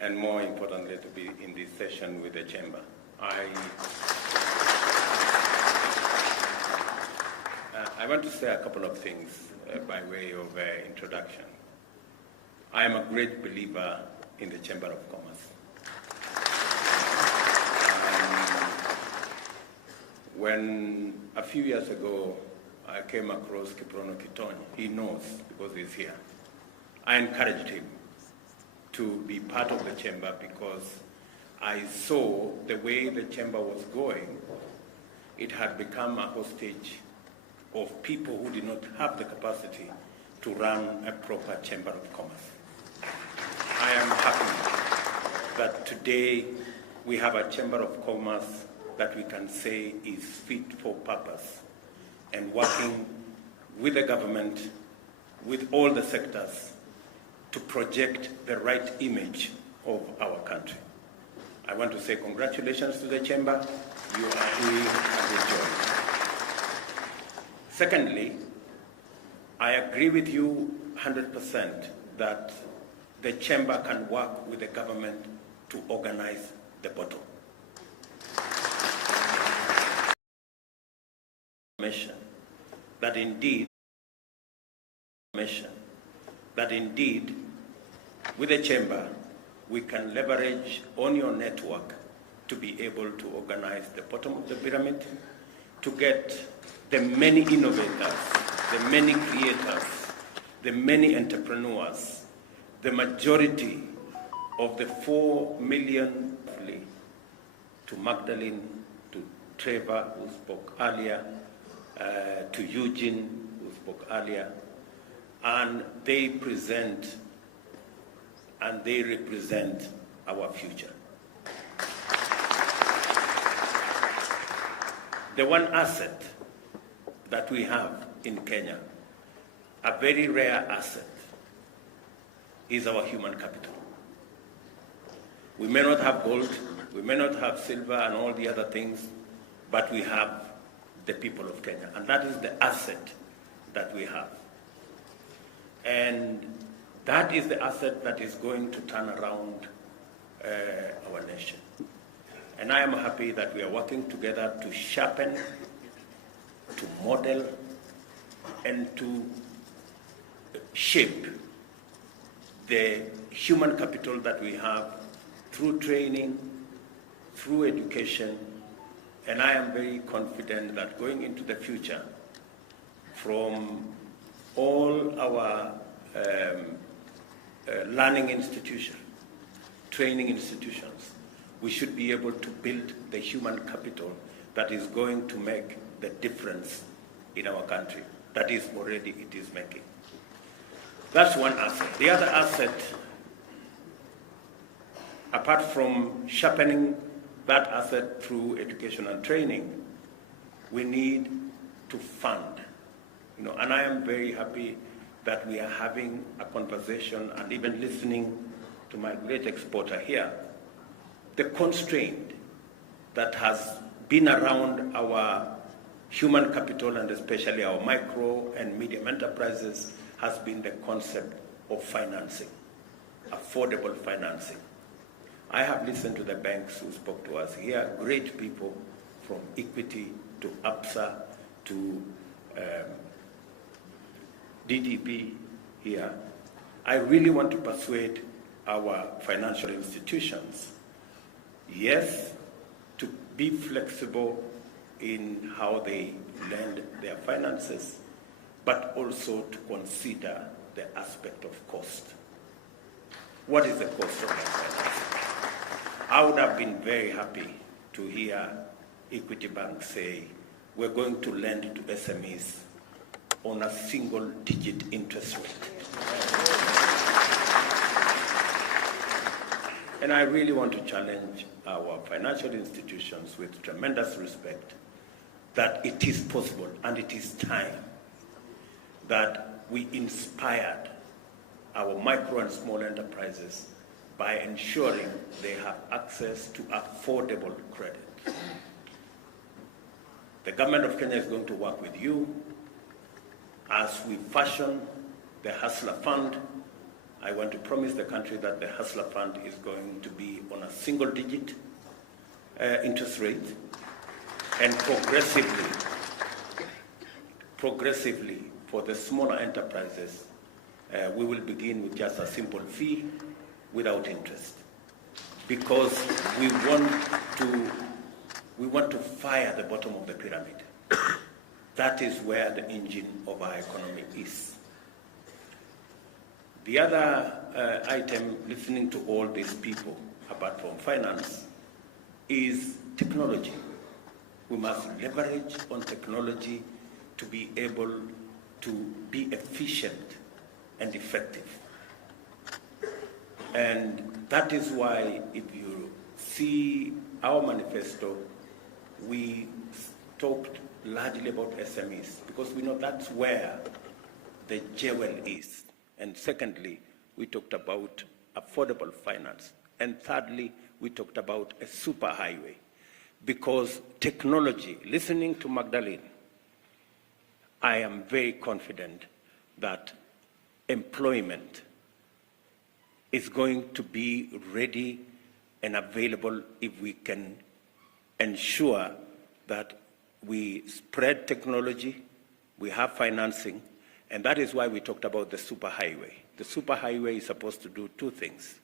and more importantly, to be in this session with the Chamber. I want to say a couple of things by way of introduction. I am a great believer in the Chamber of Commerce. When a few years ago I came across Kiprono Kitoni, he knows because he's here. I encouraged him to be part of the chamber because I saw the way the chamber was going. It had become a hostage of people who did not have the capacity to run a proper chamber of commerce. I am happy that today we have a chamber of commerce that we can say is fit for purpose and working with the government, with all the sectors, to project the right image of our country. I want to say congratulations to the chamber. You are doing a good job. Secondly, I agree with you 100% that the chamber can work with the government to organize the bottom. That indeed, with the chamber, we can leverage on your network to be able to organize the bottom of the pyramid, to get the many innovators, the many creators, the many entrepreneurs, the majority of the 4 million, to Magdalene, to Trevor, who spoke earlier, to Eugene, who spoke earlier, and they present and they represent our future. The one asset that we have in Kenya, a very rare asset, is our human capital. We may not have gold, we may not have silver and all the other things, but we have the people of Kenya, and that is the asset that we have. And that is the asset that is going to turn around our nation. And I am happy that we are working together to sharpen, to model, and to shape the human capital that we have through training, through education. And I am very confident that going into the future, from all our learning institutions, training institutions, we should be able to build the human capital that is going to make the difference in our country. That is already it is making. That's one asset. The other asset, apart from sharpening that asset through education and training, we need to fund. And I am very happy that we are having a conversation and even listening to my great exporter here. The constraint that has been around our human capital and especially our micro and medium enterprises has been the concept of financing, affordable financing. I have listened to the banks who spoke to us here, great people from Equity to APSA to DDB here. I really want to persuade our financial institutions, yes, to be flexible in how they lend their finances, but also to consider the aspect of cost. What is the cost of my finance? I would have been very happy to hear Equity Bank say, we're going to lend to SMEs on a single-digit interest rate. And I really want to challenge our financial institutions with tremendous respect that it is possible and it is time that we inspired our micro and small enterprises by ensuring they have access to affordable credit. The government of Kenya is going to work with you as we fashion the Hustler Fund. I want to promise the country that the Hustler Fund is going to be on a single-digit interest rate, and progressively for the smaller enterprises, we will begin with just a simple fee without interest, because we want to fire the bottom of the pyramid. That is where the engine of our economy is. The other item, listening to all these people, apart from finance, is technology. We must leverage on technology to be able to be efficient and effective. And that is why, if you see our manifesto, we talked largely about SMEs, because we know that's where the jewel is. And secondly, we talked about affordable finance. And thirdly, we talked about a superhighway, because technology, listening to Magdalene, I am very confident that employment is going to be ready and available if we can ensure that we spread technology, we have financing, and that is why we talked about the superhighway. The superhighway is supposed to do two things: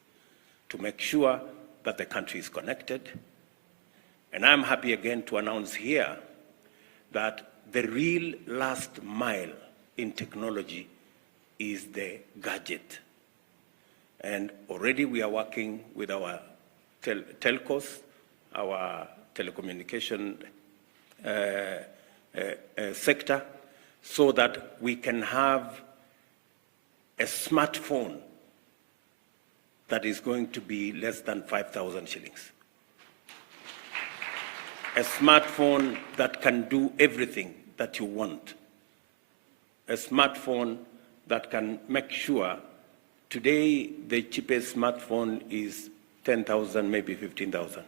to make sure that the country is connected, and I'm happy again to announce here that the real last mile in technology is the gadget. And already we are working with our telcos, our telecommunication sector, so that we can have a smartphone that is going to be less than 5,000 shillings. A smartphone that can do everything that you want. A smartphone that can make sure, today the cheapest smartphone is 10,000, maybe 15,000.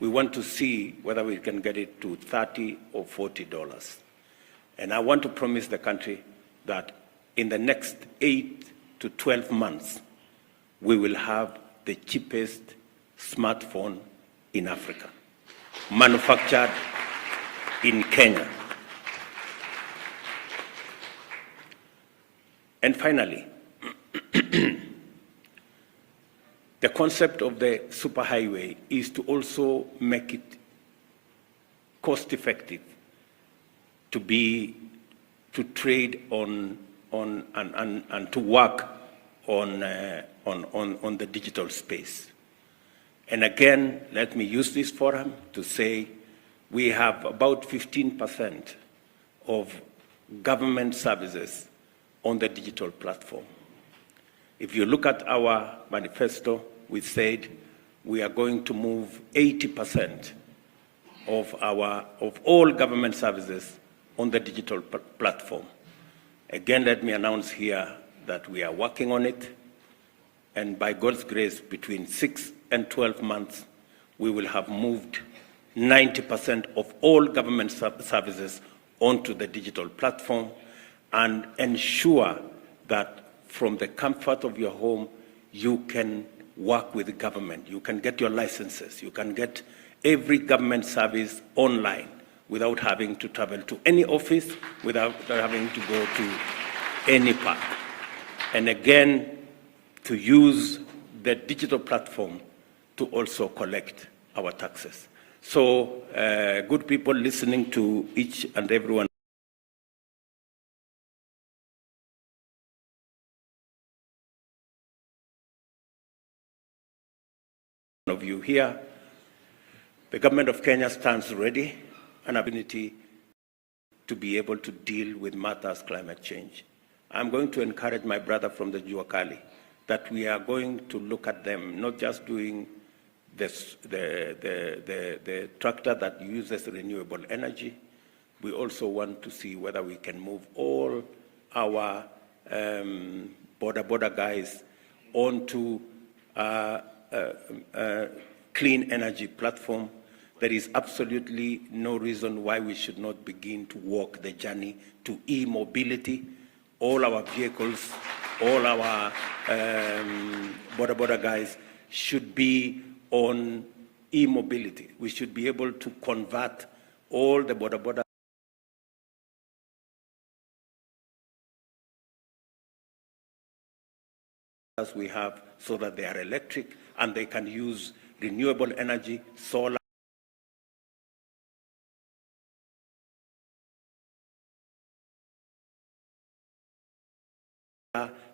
We want to see whether we can get it to $30 or $40. And I want to promise the country that in the next 8 to 12 months, we will have the cheapest smartphone in Africa, manufactured in Kenya. And finally, the concept of the superhighway is to also make it cost-effective to trade on and to work on the digital space. And again, let me use this forum to say we have about 15% of government services on the digital platform. If you look at our manifesto, we said we are going to move 80% of all government services on the digital platform. Again, let me announce here that we are working on it, and by God's grace, between 6 and 12 months, we will have moved 90% of all government services onto the digital platform, and ensure that from the comfort of your home, you can work with the government. You can get your licenses. You can get every government service online without having to travel to any office, without having to go to any park. And again, to use the digital platform to also collect our taxes. So, good people listening to each and every one of you here, the government of Kenya stands ready and ability to be able to deal with matters climate change. I'm going to encourage my brother from the Juakali that we are going to look at them, not just doing this, the tractor that uses renewable energy. We also want to see whether we can move all our border guys onto clean energy platform. There is absolutely no reason why we should not begin to walk the journey to e-mobility. All our vehicles, all our border guys should be on e-mobility. We should be able to convert all the border we have so that they are electric and they can use renewable energy, solar,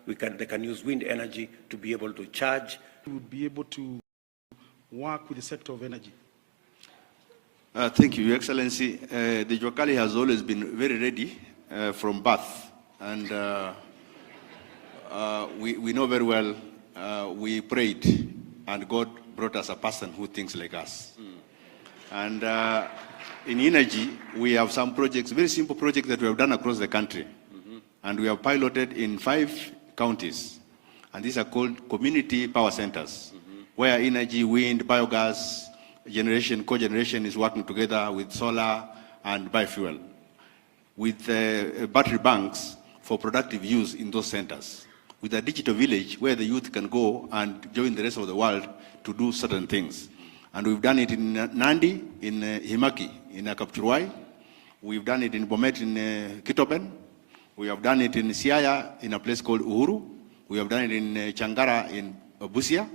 they can use wind energy to be able to charge. We would be able to work with the sector of energy. Thank you, Your Excellency. The Juakali has always been very ready from birth, and we know very well we prayed, and God brought us a person who thinks like us. And in energy, we have some projects, very simple projects that we have done across the country. And we have piloted in 5 counties. And these are called community power centers, where energy, wind, biogas, generation, cogeneration is working together with solar and biofuel, with battery banks for productive use in those centers, with a digital village where the youth can go and join the rest of the world to do certain things. And we've done it in Nandi, in Himaki, in Kapchurwai. We've done it in Bomet, in Kitoben. We have done it in Siaya, in a place called Uhuru. We have done it in Changara, in Busia.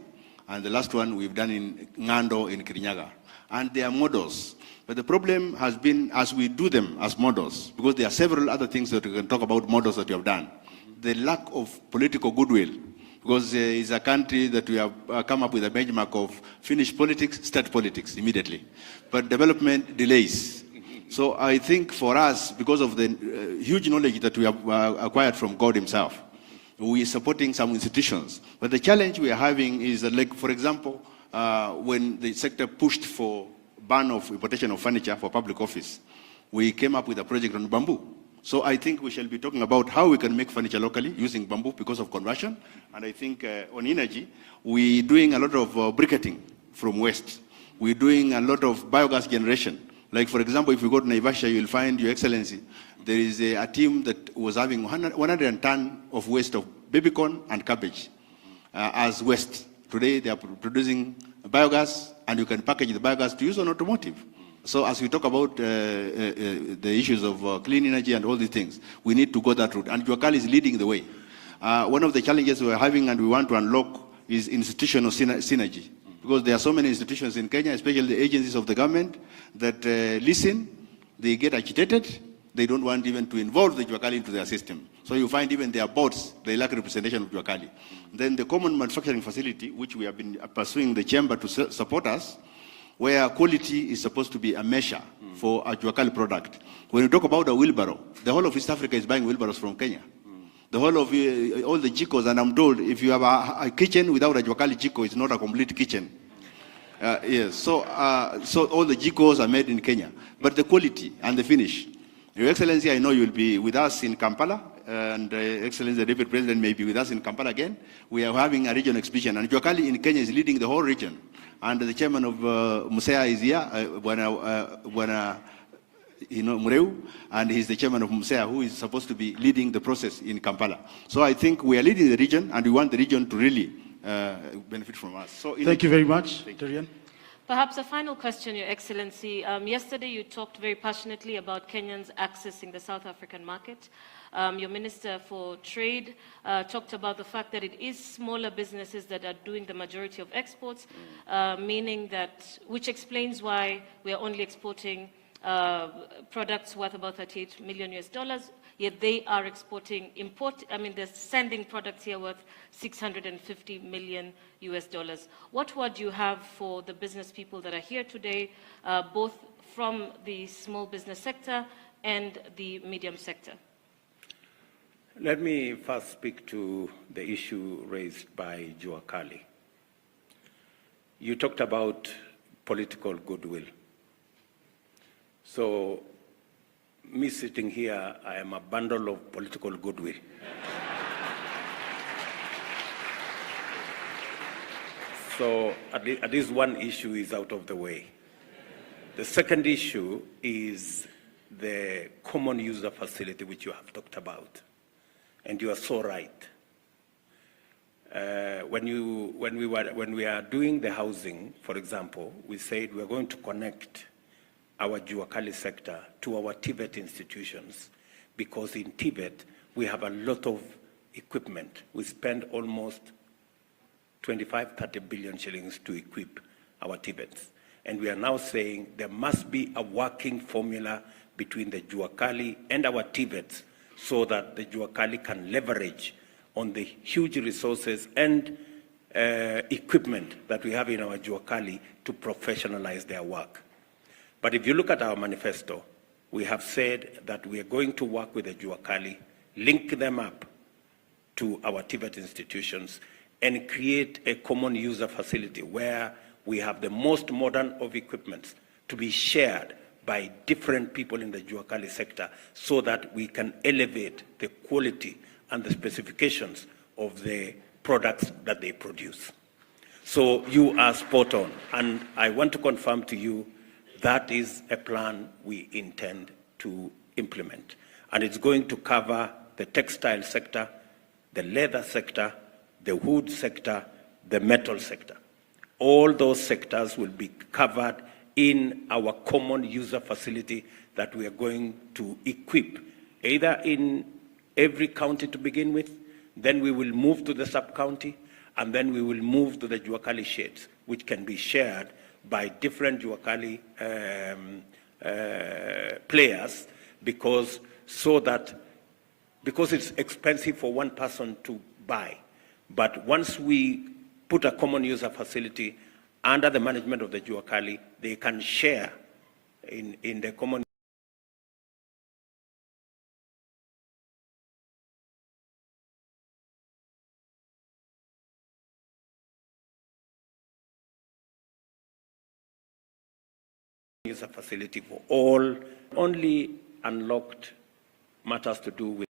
And the last one we've done in Ngando, in Kirinyaga. And they are models. But the problem has been, as we do them as models, because there are several other things that we can talk about models that we have done. The lack of political goodwill, because it's a country that we have come up with a benchmark of finish politics, start politics immediately. But development delays. So I think for us, because of the huge knowledge that we have acquired from God himself, we are supporting some institutions. But the challenge we are having is that, like, for example, when the sector pushed for ban of importation of furniture for public office, we came up with a project on bamboo. So I think we shall be talking about how we can make furniture locally using bamboo because of conversion. And I think on energy, we're doing a lot of briquetting from waste. We're doing a lot of biogas generation. Like, for example, if you go to Naivasha, you'll find, Your Excellency, there is a team that was having 100 tons of waste of baby corn and cabbage as waste. Today, they are producing biogas, and you can package the biogas to use on automotive. So as we talk about the issues of clean energy and all these things, we need to go that route. And Juakali is leading the way. One of the challenges we're having and we want to unlock is institutional synergy. Because there are so many institutions in Kenya, especially the agencies of the government, that listen, they get agitated, they don't want even to involve the Juakali into their system. So you find even their boards, they lack representation of Juakali. Then the common manufacturing facility, which we have been pursuing the chamber to support us, where quality is supposed to be a measure for a Juakali product. When you talk about a wheelbarrow, the whole of East Africa is buying wheelbarrows from Kenya. The whole of all the jikos, and I'm told if you have a kitchen without a Juakali jiko, it's not a complete kitchen. Yes, so all the jikos are made in Kenya. But the quality and the finish. Your Excellency, I know you'll be with us in Kampala, and Excellency, the Deputy President may be with us in Kampala again. We are having a regional exhibition, and Juakali in Kenya is leading the whole region. And the chairman of Musea is here, Mureu, and he's the chairman of Musea, who is supposed to be leading the process in Kampala. So I think we are leading the region, and we want the region to really benefit from us. So thank you very much, Darian. Perhaps a final question, Your Excellency. Yesterday you talked very passionately about Kenyans accessing the South African market. Your Minister for Trade talked about the fact that it is smaller businesses that are doing the majority of exports, meaning that, which explains why we are only exporting products worth about $38 million, yet they are exporting, they're sending products here worth $650 million. What word do you have for the business people that are here today, both from the small business sector and the medium sector? Let me first speak to the issue raised by Juakali. You talked about political goodwill. So, me sitting here, I am a bundle of political goodwill. So, at least one issue is out of the way. The second issue is the common user facility, which you have talked about. And you are so right. When we are doing the housing, for example, we said we are going to connect our Juakali sector to our Tibet institutions, because in Tibet we have a lot of equipment. We spend almost 25-30 billion shillings to equip our Tibets. And we are now saying there must be a working formula between the Juakali and our Tibets, so that the Juakali can leverage on the huge resources and equipment that we have in our Jua Kali to professionalize their work. But if you look at our manifesto, we have said that we are going to work with the Jua Kali, link them up to our TVET institutions, and create a common user facility where we have the most modern of equipment to be shared by different people in the Jua Kali sector so that we can elevate the quality and the specifications of the products that they produce. So you are spot on, and I want to confirm to you that is a plan we intend to implement. And it's going to cover the textile sector, the leather sector, the wood sector, the metal sector. All those sectors will be covered in our common user facility that we are going to equip, either in every county to begin with, then we will move to the sub-county, and then we will move to the Jua Kali sheds, which can be shared by different Jua Kali players, because it's expensive for one person to buy. But once we put a common user facility under the management of the Jua Kali, they can share in the common user facility for all. Only unlocked matters to do with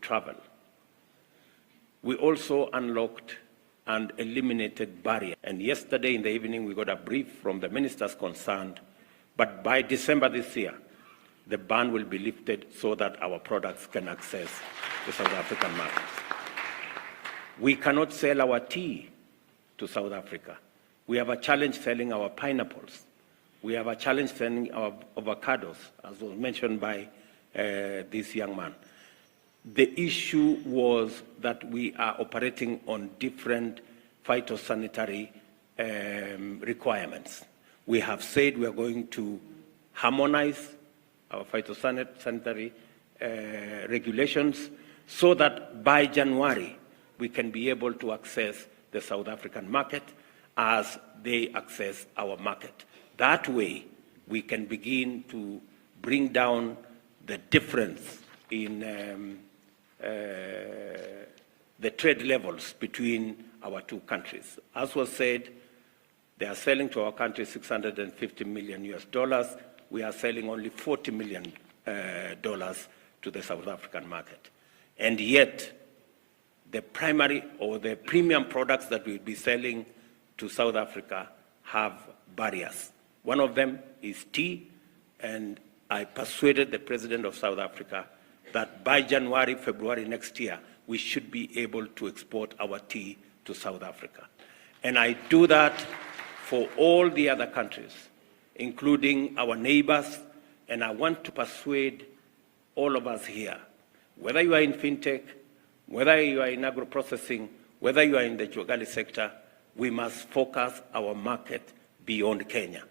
travel. We also unlocked and eliminated barriers. And yesterday in the evening, we got a brief from the ministers concerned, but by December this year, the ban will be lifted so that our products can access the South African market. We cannot sell our tea to South Africa. We have a challenge selling our pineapples. We have a challenge selling our avocados, as was mentioned by this young man. The issue was that we are operating on different phytosanitary requirements. We have said we are going to harmonize our phytosanitary regulations so that by January we can be able to access the South African market as they access our market. That way we can begin to bring down the difference in the trade levels between our two countries. As was said, they are selling to our country $650 million US. We are selling only $40 million to the South African market. And yet, the primary or the premium products that we'll be selling to South Africa have barriers. One of them is tea, and I persuaded the President of South Africa that by January, February next year, we should be able to export our tea to South Africa. And I do that for all the other countries, including our neighbors, and I want to persuade all of us here, whether you are in fintech, whether you are in agro-processing, whether you are in the Jua Kali sector, we must focus our market beyond Kenya.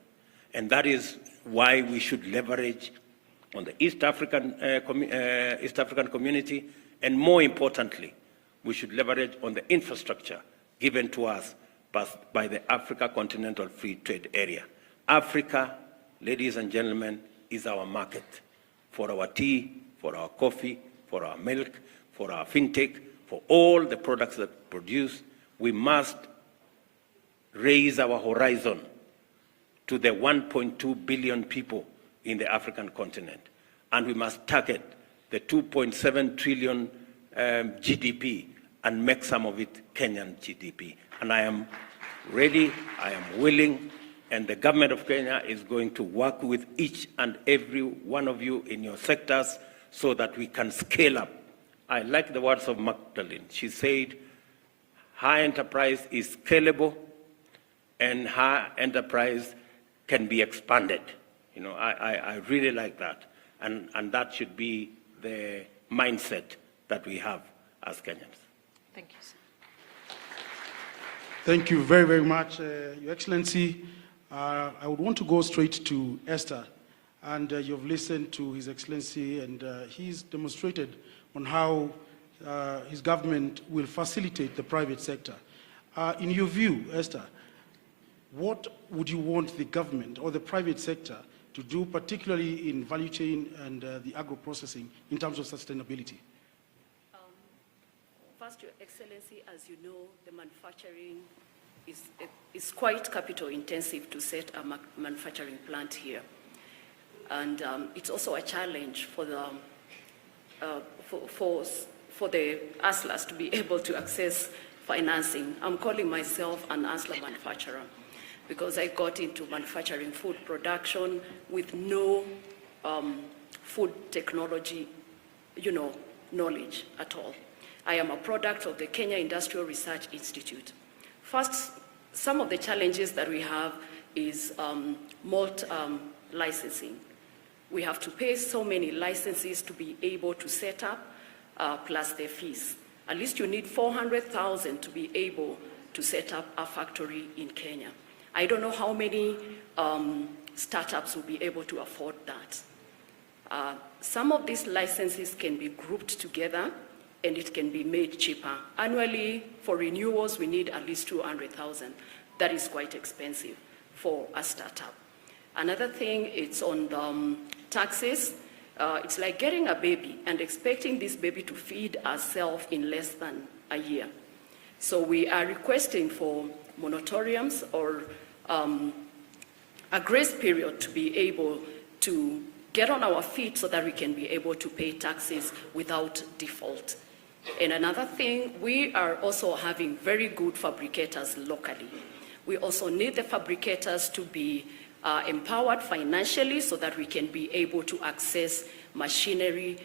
And that is why we should leverage on the East African community, and more importantly, we should leverage on the infrastructure given to us by the Africa Continental Free Trade Area. Africa, ladies and gentlemen, is our market for our tea, for our coffee, for our milk, for our fintech, for all the products that we produce. We must raise our horizon to the 1.2 billion people in the African continent. And we must target the 2.7 trillion GDP and make some of it Kenyan GDP. And I am ready, I am willing, and the government of Kenya is going to work with each and every one of you in your sectors so that we can scale up. I like the words of Magdalene. She said, her enterprise is scalable and her enterprise can be expanded. You know, I really like that. And that should be the mindset that we have as Kenyans. Thank you, sir. Thank you very, very much, Your Excellency. I would want to go straight to Esther. And you've listened to His Excellency, and he's demonstrated on how his government will facilitate the private sector. In your view, Esther, what would you want the government or the private sector to do, particularly in value chain and the agro-processing, in terms of sustainability? First, Your Excellency, as you know, the manufacturing is quite capital intensive to set a manufacturing plant here. And it's also a challenge for the hustlers to be able to access financing. I'm calling myself an hustler manufacturer because I got into manufacturing food production with no food technology, knowledge at all. I am a product of the Kenya Industrial Research Institute. First, some of the challenges that we have is malt licensing. We have to pay so many licenses to be able to set up, plus their fees. At least you need 400,000 to be able to set up a factory in Kenya. I don't know how many startups will be able to afford that. Some of these licenses can be grouped together and it can be made cheaper. Annually, for renewals, we need at least 200,000. That is quite expensive for a startup. Another thing, it's on the taxes. It's like getting a baby and expecting this baby to feed herself in less than a year. So we are requesting for moratoriums or a grace period to be able to get on our feet so that we can be able to pay taxes without default. And another thing, we are also having very good fabricators locally. We also need the fabricators to be empowered financially so that we can be able to access machinery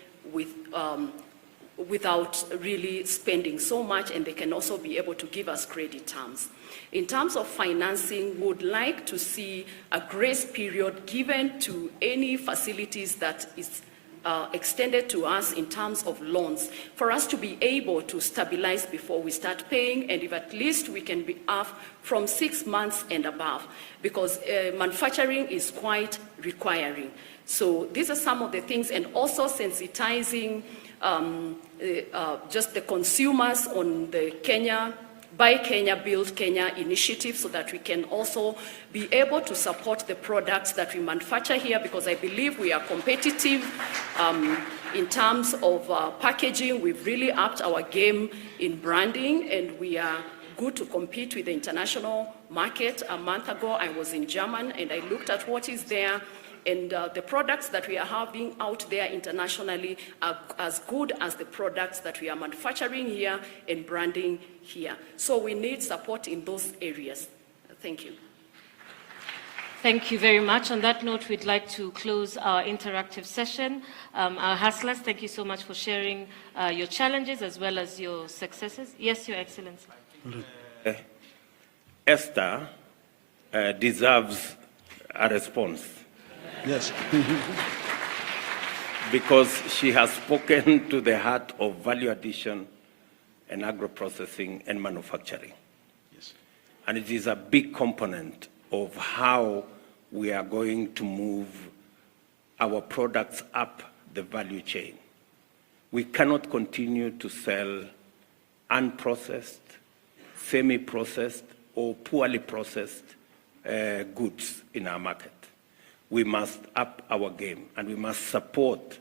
without really spending so much, and they can also be able to give us credit terms. In terms of financing, we would like to see a grace period given to any facilities that is extended to us in terms of loans for us to be able to stabilize before we start paying, and if at least we can be off from 6 months and above, because manufacturing is quite requiring. So these are some of the things, and also sensitizing just the consumers on the Buy Kenya, Build Kenya initiative so that we can also be able to support the products that we manufacture here, because I believe we are competitive in terms of packaging. We've really upped our game in branding, and we are good to compete with the international market. A month ago, I was in Germany, and I looked at what is there. And the products that we are having out there internationally are as good as the products that we are manufacturing here and branding here. So we need support in those areas. Thank you. Thank you very much. On that note, we'd like to close our interactive session. Our hustlers, thank you so much for sharing your challenges as well as your successes. Yes, Your Excellency. Esther deserves a response. Yes. Because she has spoken to the heart of value addition and agro-processing and manufacturing. Yes. And it is a big component of how we are going to move our products up the value chain. We cannot continue to sell unprocessed, semi-processed, or poorly processed goods in our market. We must up our game, and we must support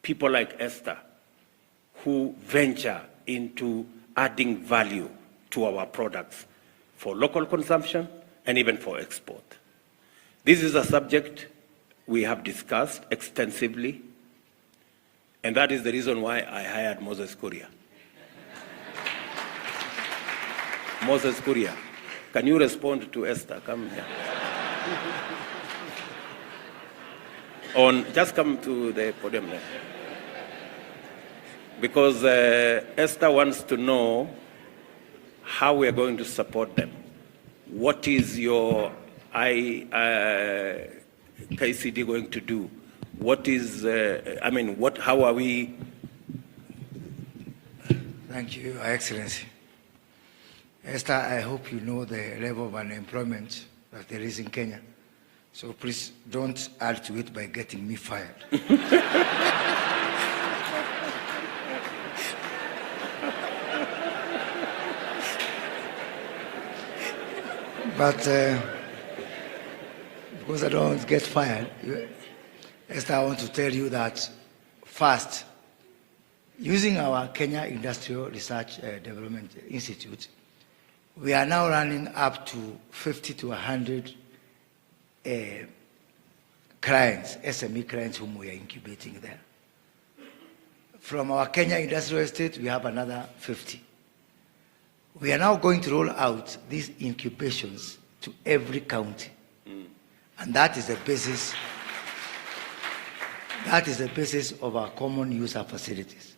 people like Esther who venture into adding value to our products for local consumption and even for export. This is a subject we have discussed extensively, and that is the reason why I hired Moses Kuria. Moses Kuria, can you respond to Esther? Come here. Just come to the podium there. Because Esther wants to know how we are going to support them. What is your KCD going to do? What is, how are we? Thank you, Your Excellency. Esther, I hope you know the level of unemployment that there is in Kenya. So please don't add to it by getting me fired. But because I don't get fired, Esther, I want to tell you that first, using our Kenya Industrial Research Development Institute, we are now running up to 50 to 100 clients, SME clients whom we are incubating there. From our Kenya Industrial Estate, we have another 50. We are now going to roll out these incubations to every county. And that is the basis of our common user facilities.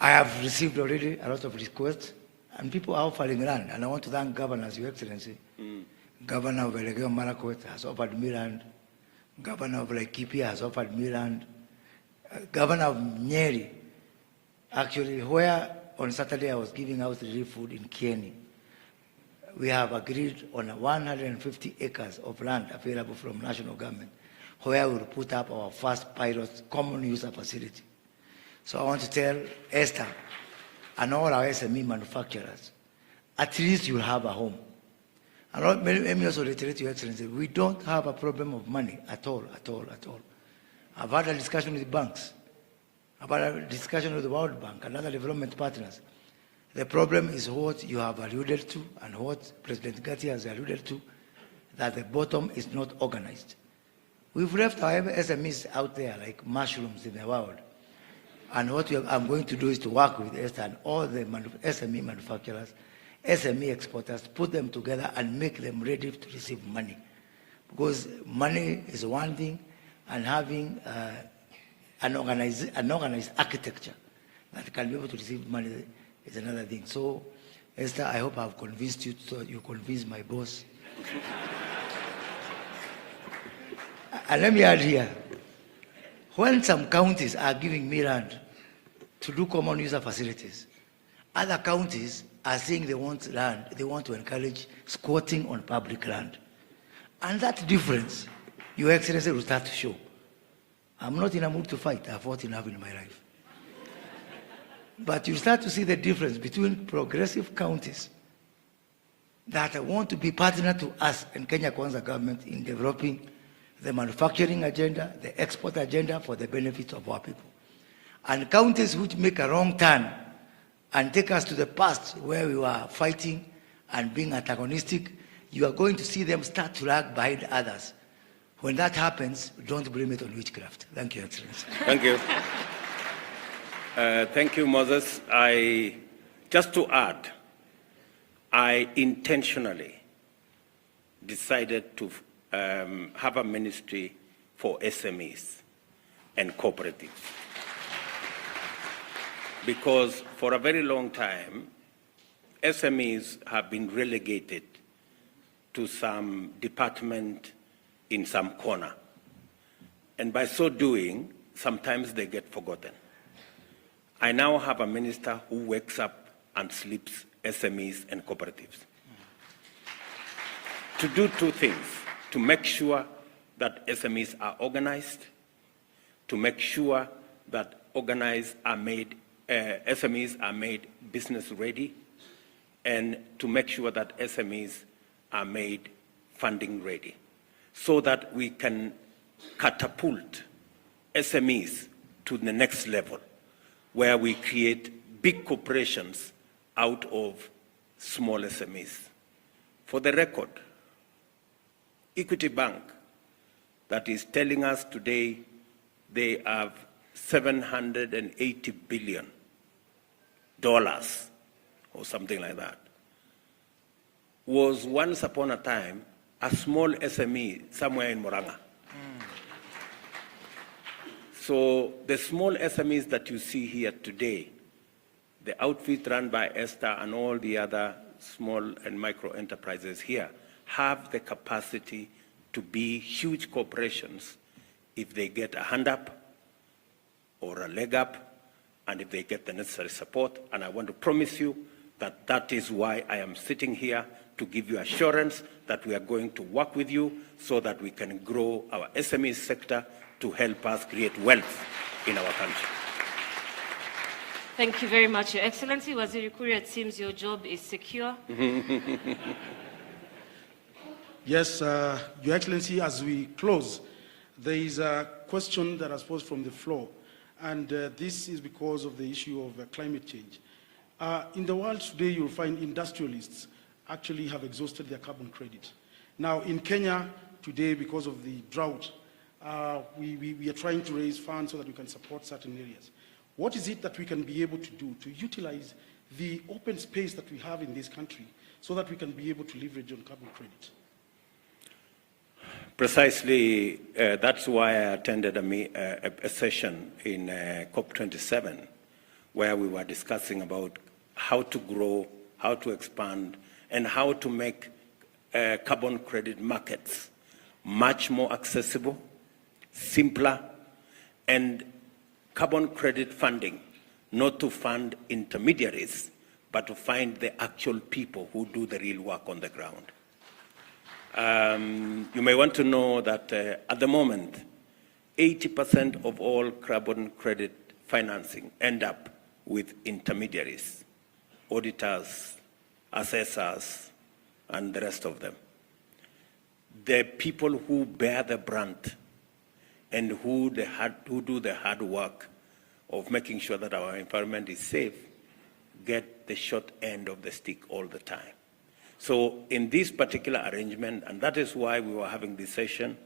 I have received already a lot of requests, and people are offering land, and I want to thank governors, Your Excellency. Governor of Elegeo Marakwet has offered me land. Governor of Laikipia has offered me land. Governor of Nyeri, actually, where on Saturday I was giving out relief food in Kieni, we have agreed on 150 acres of land available from national government, where we'll put up our first pilot common user facility. So I want to tell Esther and all our SME manufacturers, at least you'll have a home. And let me also reiterate, Your Excellency, we don't have a problem of money at all, at all, at all. I've had a discussion with banks. I've had a discussion with the World Bank and other development partners. The problem is what you have alluded to and what President Gatti has alluded to, that the bottom is not organized. We've left our SMEs out there like mushrooms in the world. And what I'm going to do is to work with Esther and all the SME manufacturers, SME exporters, put them together and make them ready to receive money. Because money is one thing, and having an organized architecture that can be able to receive money is another thing. So, Esther, I hope I've convinced you, so you convince my boss. And let me add here, when some counties are giving me land to do common user facilities, other counties are saying they want land, they want to encourage squatting on public land. And that difference, Your Excellency, will start to show. I'm not in a mood to fight. I've fought enough in my life. But you start to see the difference between progressive counties that want to be partner to us and Kenya Kwanza government in developing the manufacturing agenda, the export agenda for the benefit of our people. And counties which make a wrong turn and take us to the past where we were fighting and being antagonistic, you are going to see them start to lag behind others. When that happens, don't blame it on witchcraft. Thank you, Excellency. Thank you. Thank you, Moses. Just to add, I intentionally decided to have a ministry for SMEs and cooperatives. Because for a very long time, SMEs have been relegated to some department in some corner. And by so doing, sometimes they get forgotten. I now have a minister who wakes up and sleeps SMEs and cooperatives. To do two things, to make sure that SMEs are organized, to make sure that SMEs are made business ready, and to make sure that SMEs are made funding ready, so that we can catapult SMEs to the next level, where we create big corporations out of small SMEs. For the record, Equity Bank, that is telling us today they have $780 billion or something like that, was once upon a time a small SME somewhere in Moranga. So the small SMEs that you see here today, the outfit run by Esther and all the other small and micro enterprises here, have the capacity to be huge corporations if they get a hand up or a leg up and if they get the necessary support. And I want to promise you that that is why I am sitting here, to give you assurance that we are going to work with you so that we can grow our SME sector to help us create wealth in our country. Thank you very much, Your Excellency. Waziri Kuria, it seems your job is secure. Yes, Your Excellency, as we close, there is a question that was posed from the floor, and this is because of the issue of climate change. In the world today, you'll find industrialists actually have exhausted their carbon credit. Now, in Kenya today, because of the drought, we are trying to raise funds so that we can support certain areas. What is it that we can be able to do to utilize the open space that we have in this country so that we can be able to leverage on carbon credit? Precisely, that's why I attended a session in COP27, where we were discussing about how to grow, how to expand, and how to make carbon credit markets much more accessible, simpler, and carbon credit funding, not to fund intermediaries, but to find the actual people who do the real work on the ground. You may want to know that at the moment, 80% of all carbon credit financing end up with intermediaries, auditors, assessors, and the rest of them. The people who bear the brunt and who do the hard work of making sure that our environment is safe get the short end of the stick all the time. So in this particular arrangement, and that is why we were having this session,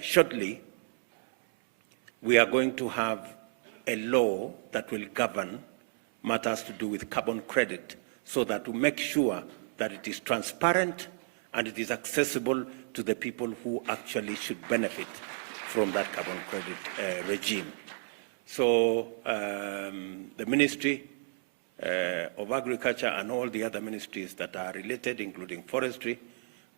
shortly, we are going to have a law that will govern matters to do with carbon credit, so that to make sure that it is transparent and it is accessible to the people who actually should benefit from that carbon credit regime. So the Ministry of Agriculture and all the other ministries that are related, including forestry,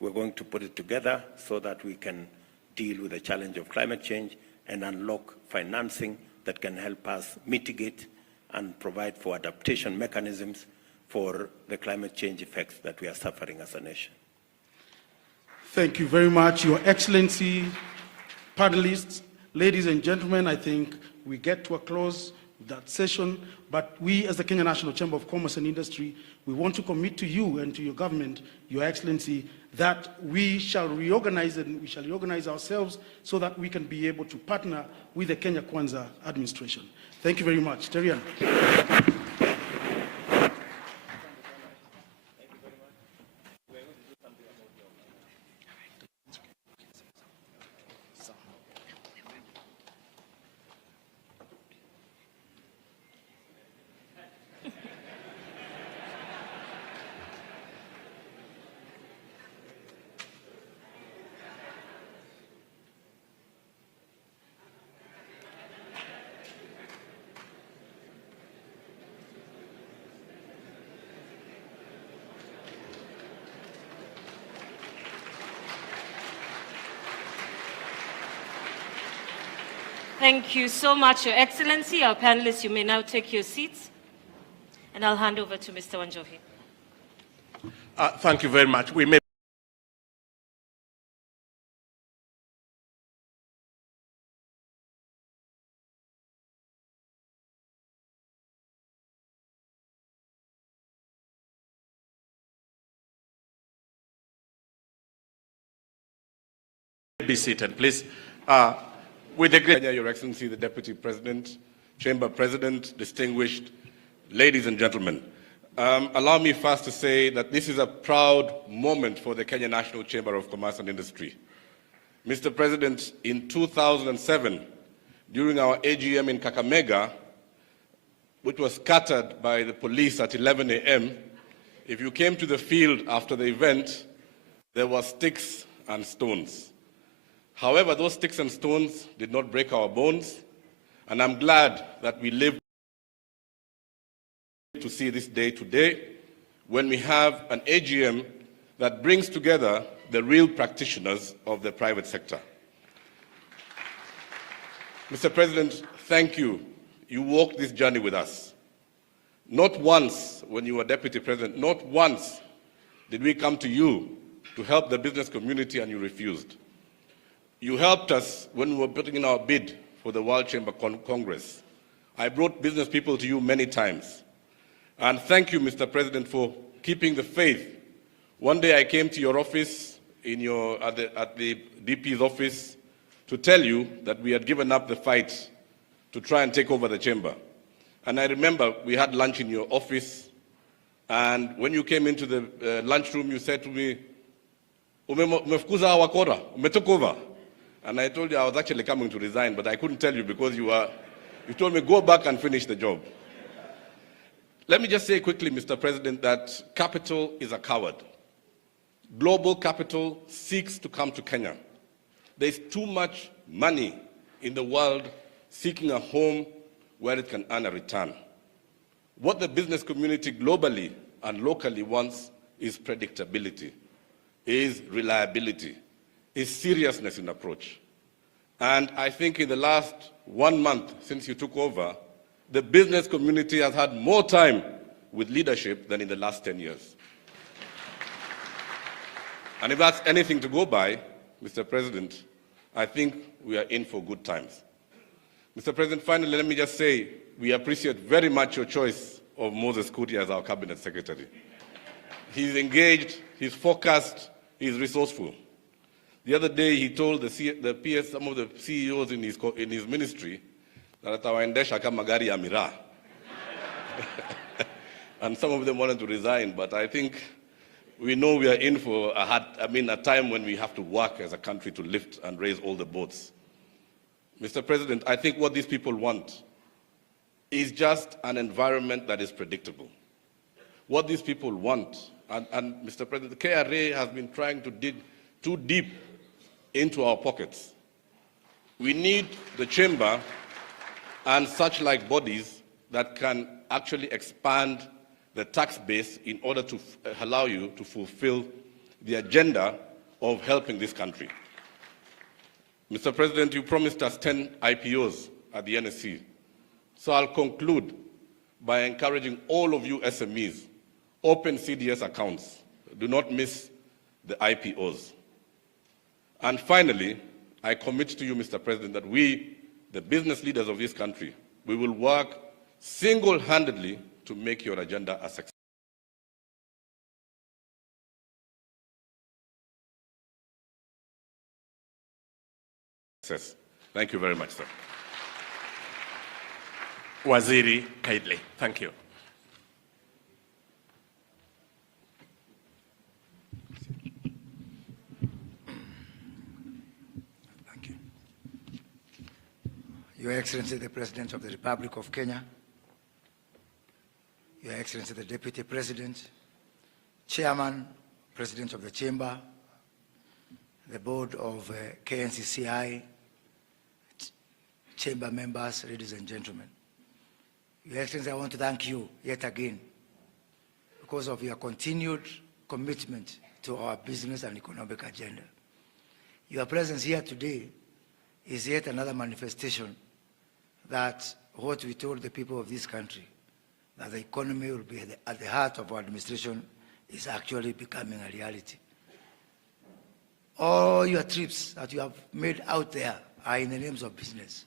we're going to put it together so that we can deal with the challenge of climate change and unlock financing that can help us mitigate and provide for adaptation mechanisms for the climate change effects that we are suffering as a nation. Thank you very much, Your Excellency, panelists, ladies and gentlemen. I think we get to a close with that session, but we as the Kenya National Chamber of Commerce and Industry, we want to commit to you and to your government, Your Excellency, that we shall reorganize and we shall reorganize ourselves so that we can be able to partner with the Kenya Kwanza administration. Thank you very much. Terian. Thank you so much, Your Excellency. Our panelists, you may now take your seats. And I'll hand over to Mr. Wanjohi. Thank you very much. We may be seated, please. With the great Your Excellency, the Deputy President, Chamber President, distinguished ladies and gentlemen, allow me first to say that this is a proud moment for the Kenya National Chamber of Commerce and Industry. Mr. President, in 2007, during our AGM in Kakamega, which was scattered by the police at 11 a.m., if you came to the field after the event, there were sticks and stones. However, those sticks and stones did not break our bones, and I'm glad that we lived to see this day today, when we have an AGM that brings together the real practitioners of the private sector. Mr. President, thank you, you walked this journey with us. Not once, when you were deputy president, not once did we come to you to help the business community and you refused. You helped us when we were putting in our bid for the World Chamber Congress. I brought business people to you many times. And thank you, Mr. President, for keeping the faith. One day I came to your office, at the DP's office, to tell you that we had given up the fight to try and take over the chamber. And I remember we had lunch in your office, and when you came into the lunchroom, you said to me, "Umefukuza wakora, umetook over." And I told you I was actually coming to resign, but I couldn't tell you because you told me, go back and finish the job. Let me just say quickly, Mr. President, that capital is a coward. Global capital seeks to come to Kenya. There's too much money in the world seeking a home where it can earn a return. What the business community globally and locally wants is predictability, is reliability, is seriousness in approach. And I think in the last 1 month since you took over, the business community has had more time with leadership than in the last 10 years. And if that's anything to go by, Mr. President, I think we are in for good times. Mr. President, finally, let me just say we appreciate very much your choice of Moses Kuti as our cabinet secretary. He's engaged, he's focused, he's resourceful. The other day, he told the PS, some of the CEOs in his ministry, that atawaendesha kama gari ya miraa. And some of them wanted to resign, but I think we know we are in for a time when we have to work as a country to lift and raise all the boats. Mr. President, I think what these people want is just an environment that is predictable. What these people want, and Mr. President, the KRA has been trying to dig too deep into our pockets. We need the chamber and such like bodies that can actually expand the tax base in order to allow you to fulfill the agenda of helping this country. Mr. President, you promised us 10 IPOs at the NSC. So I'll conclude by encouraging all of you SMEs, open CDS accounts. Do not miss the IPOs. And finally, I commit to you, Mr. President, that we, the business leaders of this country, we will work single-handedly to make your agenda a success. Thank you very much, sir. Waziri Kaidli, thank you. Thank you. Your Excellency, the President of the Republic of Kenya, Your Excellency, the Deputy President, Chairman, President of the Chamber, the Board of KNCCI, Chamber members, ladies and gentlemen. Your Excellency, I want to thank you yet again because of your continued commitment to our business and economic agenda. Your presence here today is yet another manifestation that what we told the people of this country, that the economy will be at the heart of our administration, is actually becoming a reality. All your trips that you have made out there are in the names of business.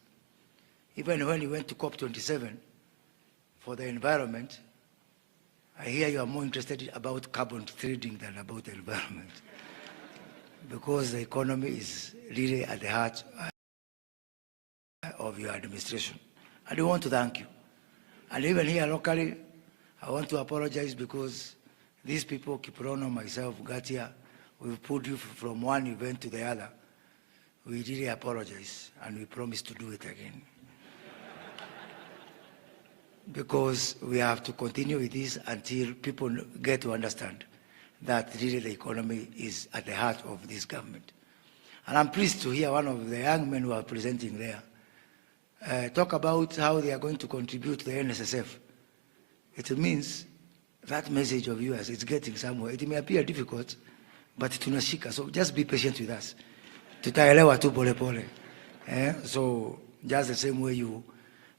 Even when you went to COP27 for the environment, I hear you are more interested about carbon trading than about the environment. Because the economy is really at the heart of your administration. And we want to thank you. And even here locally, I want to apologize because these people, Kiprono, myself, Gatia, we've put you from one event to the other. We really apologize, and we promise to do it again. Because we have to continue with this until people get to understand that really the economy is at the heart of this government. And I'm pleased to hear one of the young men who are presenting there talk about how they are going to contribute to the NSSF. It means that message of yours is getting somewhere. It may appear difficult, but tunashika. So just be patient with us. Tutaelewa tu pole pole. So just the same way you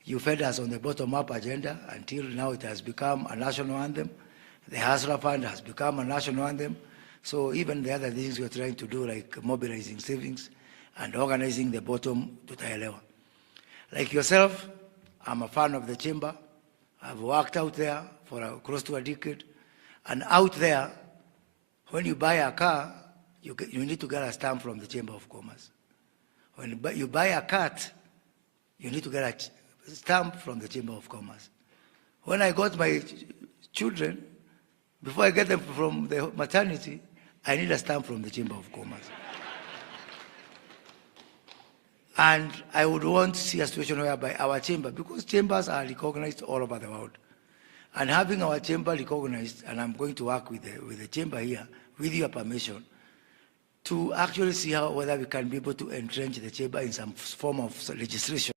You fed us on the bottom-up agenda until now it has become a national anthem. The Hustler Fund has become a national anthem. So even the other things we're trying to do, like mobilizing savings and organizing the bottom to Taelewa. Like yourself, I'm a fan of the chamber. I've worked out there for close to a decade. And out there, when you buy a car, you need to get a stamp from the Chamber of Commerce. When you buy a cat, you need to get a stamp from the Chamber of Commerce. When I got my children, before I get them from the maternity, I need a stamp from the Chamber of Commerce. And I would want to see a situation whereby our chamber, because chambers are recognized all over the world, and having our chamber recognized, and I'm going to work with the chamber here, with your permission, to actually see whether we can be able to entrench the chamber in some form of legislation.